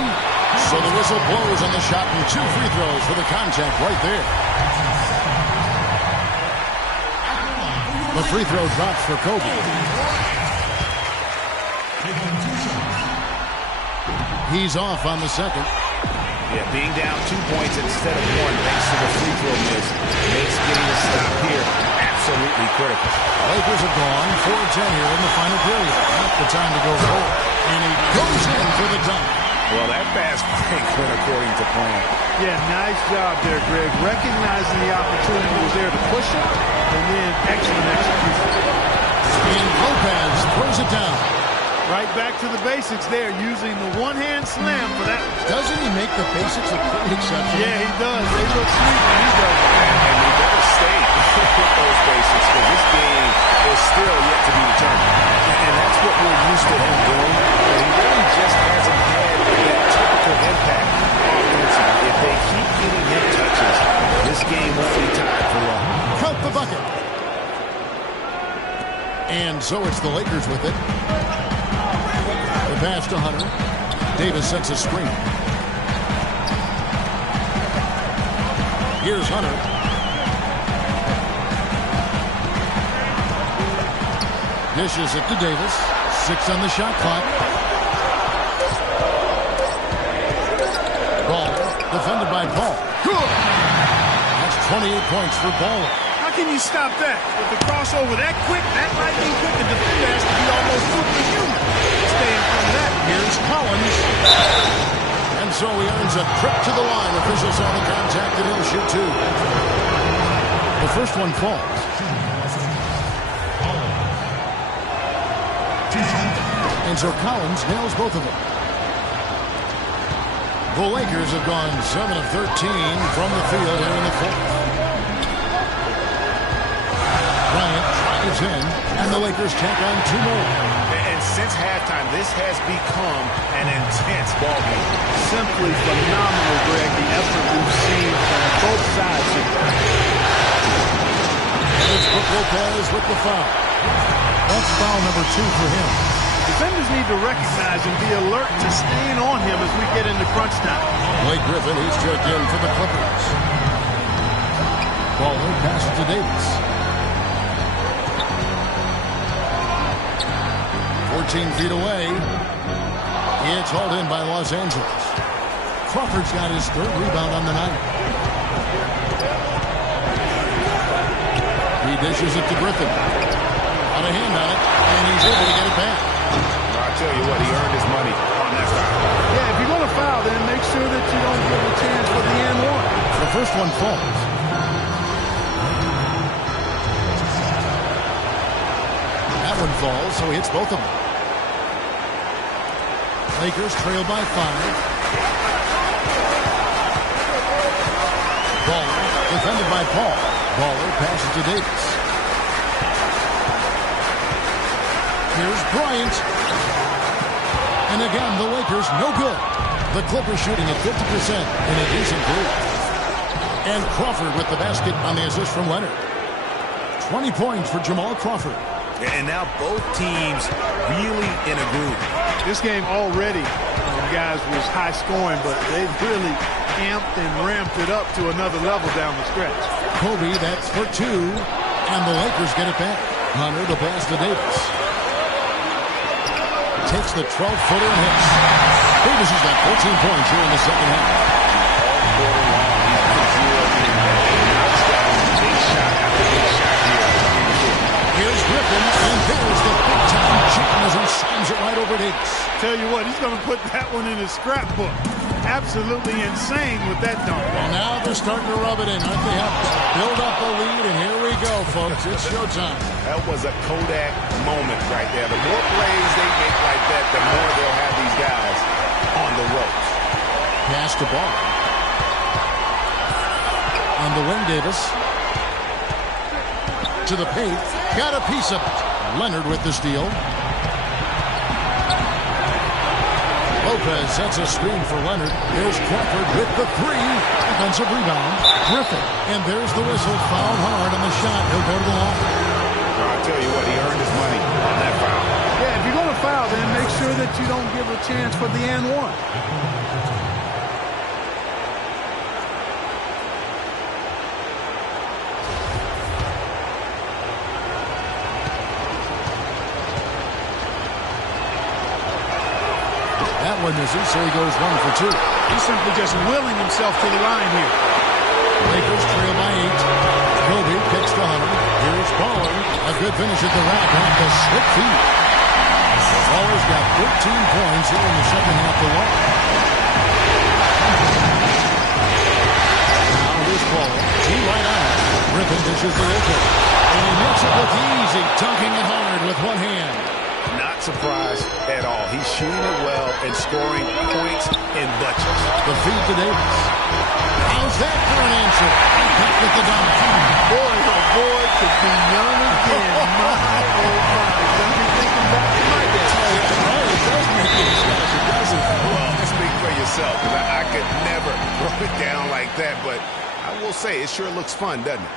So the whistle blows on the shot and 2 free throws for the contact right there. The free throw drops for Kobe. He's off on the second. Yeah, being down 2 points instead of 1 thanks to the free throw miss makes getting a stop here absolutely critical. Lakers have gone 4-10 here in the final period. Not the time to go forward. And he goes in for the dunk. Well, that fast break went according to plan. Yeah, nice job there, Greg. Recognizing the opportunity was there to push it, and then excellent execution. And Lopez throws it down. Right back to the basics there, using the one-hand slam for that. Doesn't he make the basics look pretty exceptional? Yeah, he does. They look sweet when he does it. And we better stay with those basics because this game is still yet to be determined. And that's what we're used to him doing. But he really just hasn't had that typical impact offensively. If they keep getting him touches, this game won't be tied for long. Count the bucket. And so it's the Lakers with it. The pass to Hunter. Davis sets a screen. Here's Hunter. Dishes it to Davis. 6 on the shot clock. Ball defended by Paul. Good. That's 28 points for Ball. How can you stop that? With the crossover that quick, that lightning quick, the defender has to be almost superhuman. Stay in front of that. Here's Collins. And so he earns a trip to the line. Officials saw the contact and he'll shoot 2. The first one falls. And so Collins nails both of them. The Lakers have gone 7 of 13 from the field here in the fourth. Bryant drives in, and the Lakers tack on 2 more. And since halftime, this has become an intense ball game. Simply phenomenal, Greg, the effort we've seen from both sides here. And it's Brook Lopez with the foul. That's foul number 2 for him. Defenders need to recognize and be alert to staying on him as we get into crunch time. Blake Griffin, he's checked in for the Clippers. Baller passes to Davis. 14 feet away. It's hauled in by Los Angeles. Crawford's got his 3rd rebound on the night. He dishes it to Griffin. Got a hand on it, and he's able to get it back. I'll tell you what, he earned his money on that foul. Yeah, if you're going to foul, then make sure that you don't give a chance for the and one. The first one falls. one falls, so he hits both of them. Lakers trail by 5. Baller, defended by Paul. Baller passes to Davis. Here's Bryant. And again, the Lakers no good. The Clippers shooting at 50% in a decent group. And Crawford with the basket on the assist from Leonard. 20 points for Jamal Crawford. And now both teams really in a groove. This game already, guys, was high scoring, but they've really amped and ramped it up to another level down the stretch. Kobe, that's for 2. And the Lakers get it back. Hunter, the pass to Davis. Takes the 12-footer and hits. Davis has got 14 points here in the second half. All quarter long, he's been zeroing in. Now he's got big shot after big shot here. Here's Griffin, and there's the big-time jam as he slams it right over Davis. Tell you what, he's going to put that one in his scrapbook. Absolutely insane with that dunk. Well, now they're starting to rub it in, aren't they? Have to build up a lead, and here we go, folks. It's showtime. That was a Kodak moment right there. The more plays they make like that, the more they'll have these guys on the ropes. Pass to Ball. On the wing, Davis. To the paint. Got a piece of it. Leonard with the steal. Lopez sets a screen for Leonard. Here's Crawford with the 3. Offensive rebound. Griffin. And there's the whistle. Fouled hard on the shot. He'll go to the line. I'll tell you what, he earned his money on that foul. Yeah, if you're going to foul, then make sure that you don't give a chance for the and one. That one misses, so he goes 1 for 2. He's simply just willing himself to the line here. Lakers trail by 8. Kobe kicks to Hunter. Here's Baller. A good finish at the rack off the slip feed. Baller's got 13 points here in the second half to one. Now here's Baller. Two right on. Griffin dishes the open. And he makes it look easy, dunking it hard with one hand. Not surprised at all. He's shooting it well and scoring points in bunches. The feed to Davis. How's that for an answer? Back with the dunk. Boy, oh boy, to be young again. My, oh my. Don't be thinking back to my days. Right, it does make you splash, it doesn't. Well, speak for yourself, because I could never throw it down like that, but I will say it sure looks fun, doesn't it?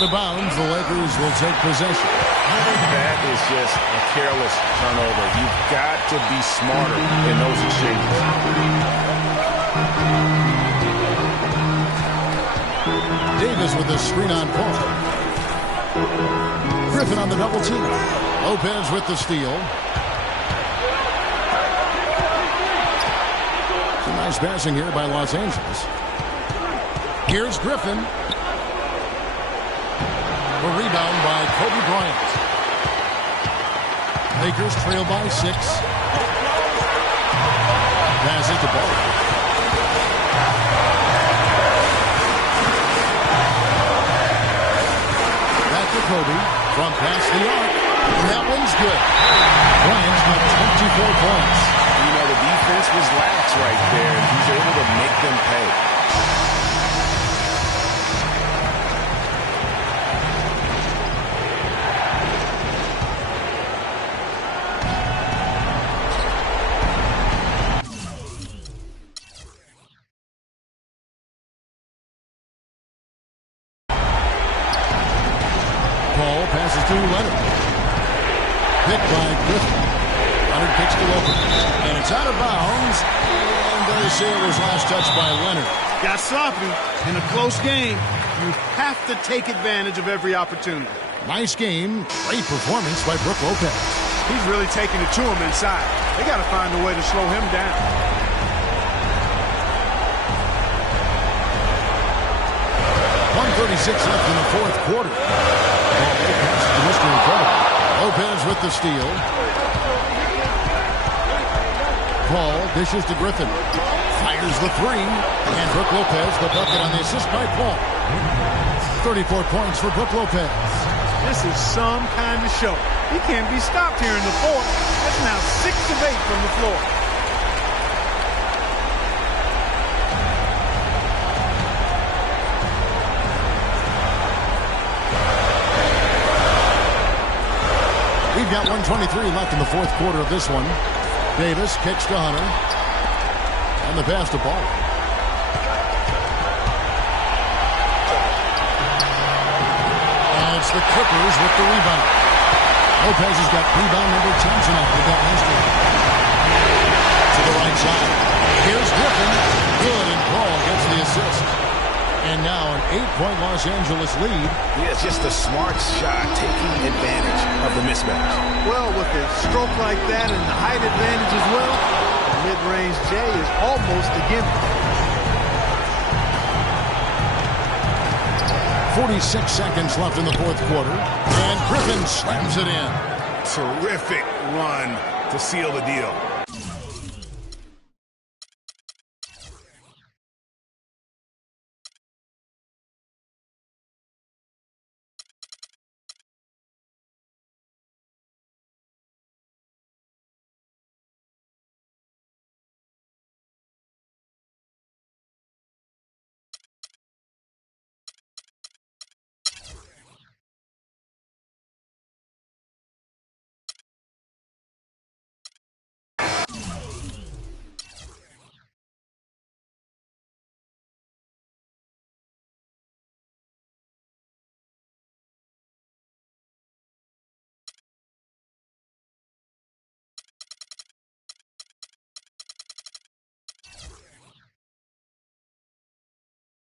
Out of bounds, the Lakers will take possession. That is just a careless turnover. You've got to be smarter in those exchanges. Davis with the screen on Paul. Griffin on the double team. Lopez with the steal. Some nice passing here by Los Angeles. Here's Griffin. The rebound by Kobe Bryant. Lakers trail by 6. Pass it to Ball. Back to Kobe. From past the arc. And that one's good. Bryant's got 24 points. You know, the defense was lax right there, and he's able to make them pay. Ball passes to Leonard. Picked by Griffin. Leonard kicks to Lopez. And it's out of bounds. And they say it was last touched by Leonard. Got sloppy in a close game. You have to take advantage of every opportunity. Nice game. Great performance by Brook Lopez. He's really taking it to him inside. They got to find a way to slow him down. 1:36 left in the fourth quarter. Ball passes to Mr. Incredible. Lopez with the steal. Paul dishes to Griffin. Fires the three. And Brook Lopez, the bucket on the assist by Paul. 34 points for Brook Lopez. This is some kind of show. He can't be stopped here in the fourth. That's now 6 of 8 from the floor. We've got 1:23 left in the fourth quarter of this one. Davis kicks to Hunter. And the pass to Paul. And it's the Clippers with the rebound. Lopez has got rebound number 10 tonight with that last one. To the right side. Here's Griffin. Good, and Paul gets the assist. And now an 8-point Los Angeles lead. Yeah, it's just a smart shot, taking advantage of the mismatch. Well, with a stroke like that and the height advantage as well, the mid-range J is almost a gimme. 46 seconds left in the fourth quarter. And Griffin slams it in. Terrific run to seal the deal.